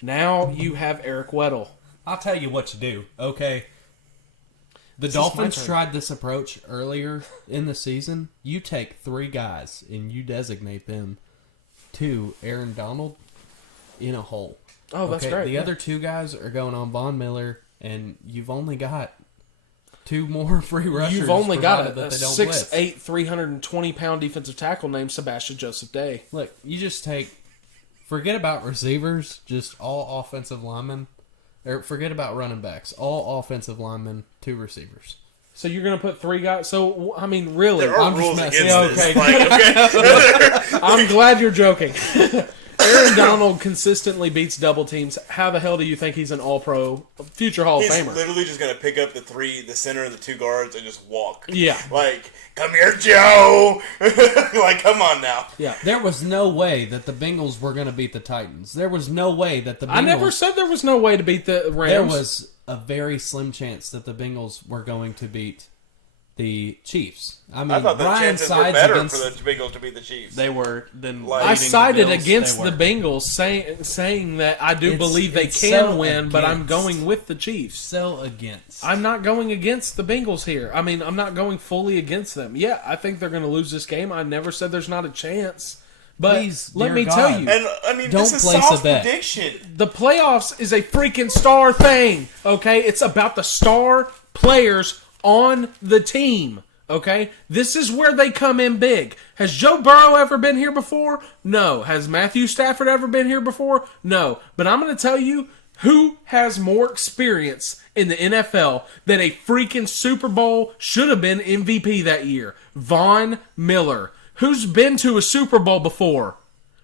Now you have Eric Weddle. I'll tell you what to do, okay? The This is my Dolphins turn. tried this approach earlier in the season. You take three guys and you designate them to Aaron Donald in a hole. Oh, that's great. The yeah. other two guys are going on Von Miller, and you've only got two more free rushers. You've only got provided a that they don't blitz. 6'8", 320-pound defensive tackle named Sebastian Joseph Day. Look, you just forget about receivers, just all offensive linemen. Or forget about running backs, all offensive linemen, two receivers. So you're going to put three guys. So I mean, really, There are I'm rules just against messing. this. Okay, Like, okay. I'm glad you're joking. Aaron Donald consistently beats double teams. How the hell do you think he's an All-Pro, future Hall of He's Famer? literally just going to pick up the center and the two guards and just walk. Yeah. Like, come here, Joe. Like, come on now. Yeah. There was no way that the Bengals were going to beat the Titans. There was no way that the Bengals... I never said there was no way to beat the Rams. There was a very slim chance that the Bengals were going to beat the Chiefs. I mean, I thought the Brian chances were sides better against... for the Bengals to beat the Chiefs. They were then. Like- I leading sided the Bills, against they the were. Bengals, saying that I do It's- believe they it's can so win, but I'm against. going with the Chiefs. So against. I'm not going against the Bengals here. I mean, I'm not going fully against them. Yeah, I think they're going to lose this game. I never said there's not a chance. But Please, let dear me God. tell you, And, I mean, Don't this is place soft a bet. prediction. the playoffs is a freaking star thing, okay? It's about the star players on the team, okay? This is where they come in big. Has Joe Burrow ever been here before? No. Has Matthew Stafford ever been here before? No. But I'm going to tell you who has more experience in the NFL than a freaking Super Bowl should have been MVP that year. Von Miller. Who's been to a Super Bowl before?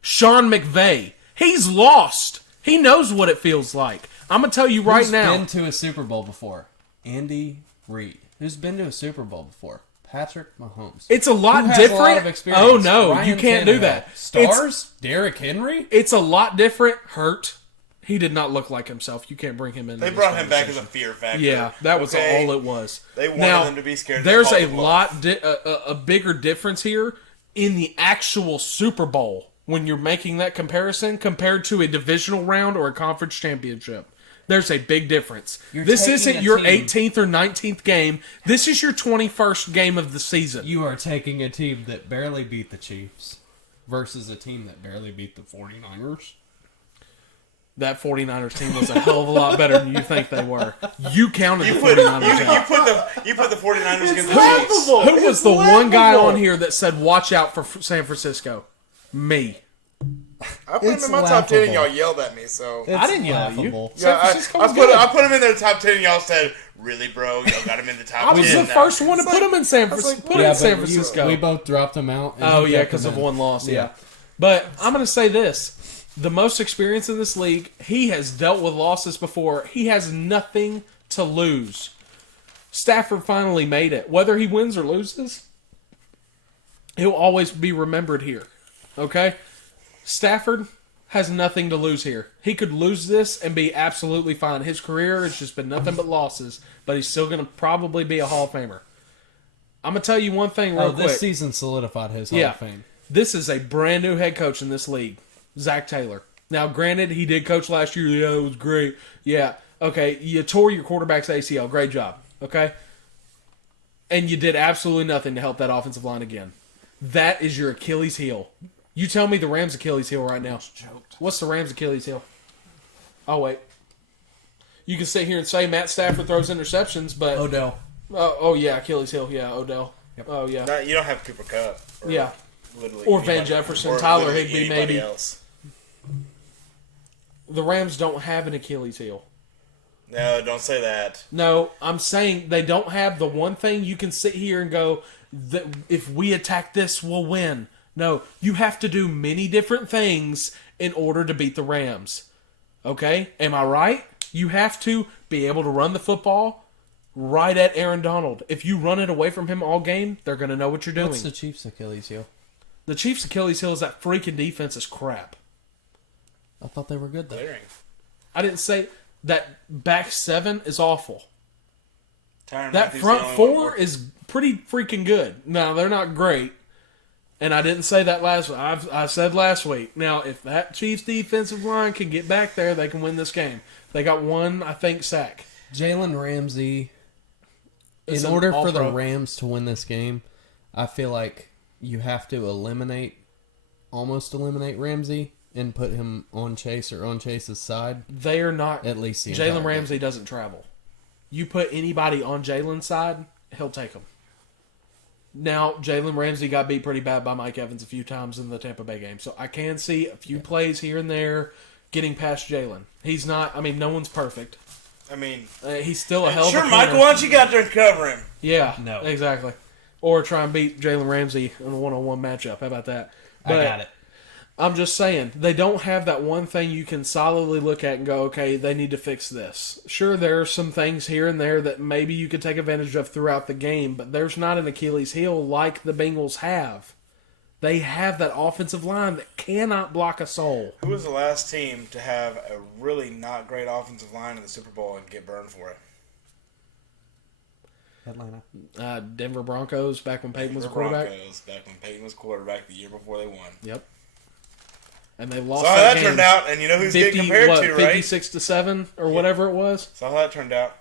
Sean McVay. He's lost. He knows what it feels like. I'm going to tell you right Who's now. been to a Super Bowl before? Andy Reid. Who's been to a Super Bowl before? Patrick Mahomes. It's a lot Who has different. A lot of experience? Oh, no. Ryan You can't do Tannehill. that. Stars? Derrick Henry? It's a lot different. Hurt. He did not look like himself. You can't bring him in. They brought him back as a fear factor. Yeah, that was Okay? all it was. They wanted now, them to be scared. There's They a called them lot, a bigger difference here in the actual Super Bowl when you're making that comparison compared to a divisional round or a conference championship. There's a big difference. This taking isn't a your team- 18th or 19th game. This is your 21st game of the season. You are taking a team that barely beat the Chiefs versus a team that barely beat the 49ers. That 49ers team was a hell of a lot better than you think they were. You counted the You put 49ers out. you put the 49ers against the Chiefs. Who was the one guy on here that said, watch out for San Francisco? Me. I put them It's in my top 10 and laughable. y'all yelled at me, so... I didn't yell at you. laughable. San Yeah, Francisco was good. I put them in their top 10 and y'all said, really, bro? Y'all got them in the top I 10 was the now." first one to It's put like- them in San I was Francisco. like, Put them in San but Francisco. we both dropped them out. and Oh, you yeah, kept because them of in. one loss, yeah. But I'm going to say this. The most experience in this league, he has dealt with losses before. He has nothing to lose. Stafford finally made it. Whether he wins or loses, he'll always be remembered here. Okay? Stafford has nothing to lose here. He could lose this and be absolutely fine. His career has just been nothing but losses, but he's still going to probably be a Hall of Famer. I'm going to tell you one thing real quick. This season solidified his Hall of Fame. This is a brand new head coach in this league, Zach Taylor. Now, granted, he did coach last year. Yeah, it was great. Yeah, okay, you tore your quarterback's ACL. Great job, okay? And you did absolutely nothing to help that offensive line again. That is your Achilles heel. You tell me the Rams' Achilles heel right now. What's the Rams' Achilles heel? Oh, wait. You can sit here and say Matt Stafford throws interceptions, but... Odell. Oh yeah, Achilles heel. Yeah, Odell. Yep. Oh, yeah. No, you don't have Cooper Kupp. Yeah. Or Van Jefferson, or Tyler literally Higbee, anybody maybe. Else. The Rams don't have an Achilles heel. No, don't say that. No, I'm saying they don't have the one thing you can sit here and go, if we attack this, we'll win. No, you have to do many different things in order to beat the Rams. Okay? Am I right? You have to be able to run the football right at Aaron Donald. If you run it away from him all game, they're going to know what you're doing. What's the Chiefs' Achilles heel? The Chiefs' Achilles heel is that freaking defense is crap. I thought they were good, though. I didn't say that back seven is awful. Tyrann That Matthews front the only four one is pretty freaking good. Now, they're not great. And I didn't say that last week. I said last week. Now, if that Chiefs defensive line can get back there, they can win this game. They got one, I think, sack. Jalen Ramsey, Is in an order for the all-pro. Rams to win this game, I feel like you have to almost eliminate Ramsey and put him on Chase or on Chase's side. They are not. At least the entire Jalen game. Ramsey doesn't travel. You put anybody on Jalen's side, he'll take them. Now, Jalen Ramsey got beat pretty bad by Mike Evans a few times in the Tampa Bay game. So I can see a few plays here and there getting past Jalen. He's not, I mean, no one's perfect. I mean, He's still a hell of a sure, corner. Michael, why don't you get out there and cover him? Yeah, No. exactly. Or try and beat Jalen Ramsey in a one-on-one matchup. How about that? I got it. I'm just saying, they don't have that one thing you can solidly look at and go, okay, they need to fix this. Sure, there are some things here and there that maybe you could take advantage of throughout the game, but there's not an Achilles heel like the Bengals have. They have that offensive line that cannot block a soul. Who was the last team to have a really not great offensive line in the Super Bowl and get burned for it? Atlanta. Denver Broncos, back when Peyton was a quarterback. Broncos, back when Peyton was quarterback the year before they won. Yep. And they lost So how that that game turned out, and you know who's getting compared to, right? 56-7 or whatever it was. So how that turned out.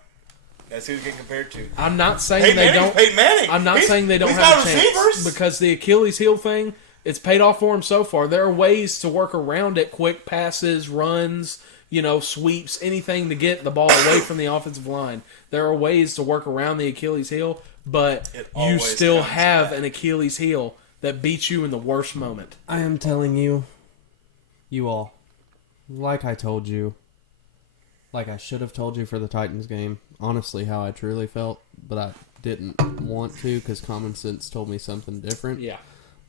That's who he's getting compared to. I'm not saying Peyton they Manning's don't. Peyton Manning. I'm not saying they don't he's have got a chance receivers. because the Achilles heel thing, it's paid off for him so far. There are ways to work around it: quick passes, runs, sweeps, anything to get the ball away from the offensive line. There are ways to work around the Achilles heel, but It you always still comes have back. an Achilles heel that beats you in the worst moment. I am telling you all, like I told you, like I should have told you for the Titans game, honestly how I truly felt, but I didn't want to because common sense told me something different. Yeah.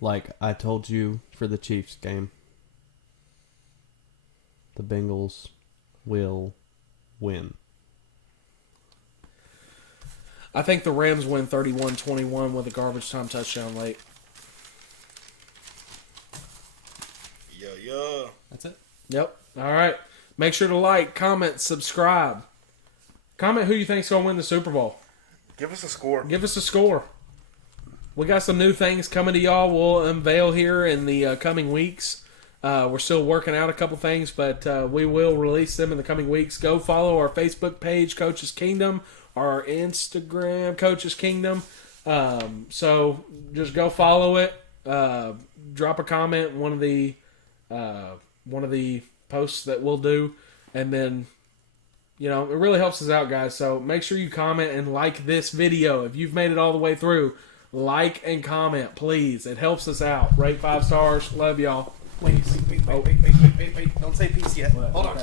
Like I told you for the Chiefs game, the Bengals will win. I think the Rams win 31-21 with a garbage time touchdown late. Yo. That's it. Yep. All right. Make sure to like, comment, subscribe. Comment who you think's going to win the Super Bowl. Give us a score. Give us a score. We got some new things coming to y'all. We'll unveil here in the coming weeks. We're still working out a couple things, but we will release them in the coming weeks. Go follow our Facebook page, Coach's Kingdom, our Instagram, Coach's Kingdom. So just go follow it. Drop a comment in one of the posts that we'll do, and then it really helps us out, guys. So make sure you comment and like this video. If you've made it all the way through, like and comment, please. It helps us out. Rate 5 stars. Love y'all. Wait. Don't say peace yet. Hold on.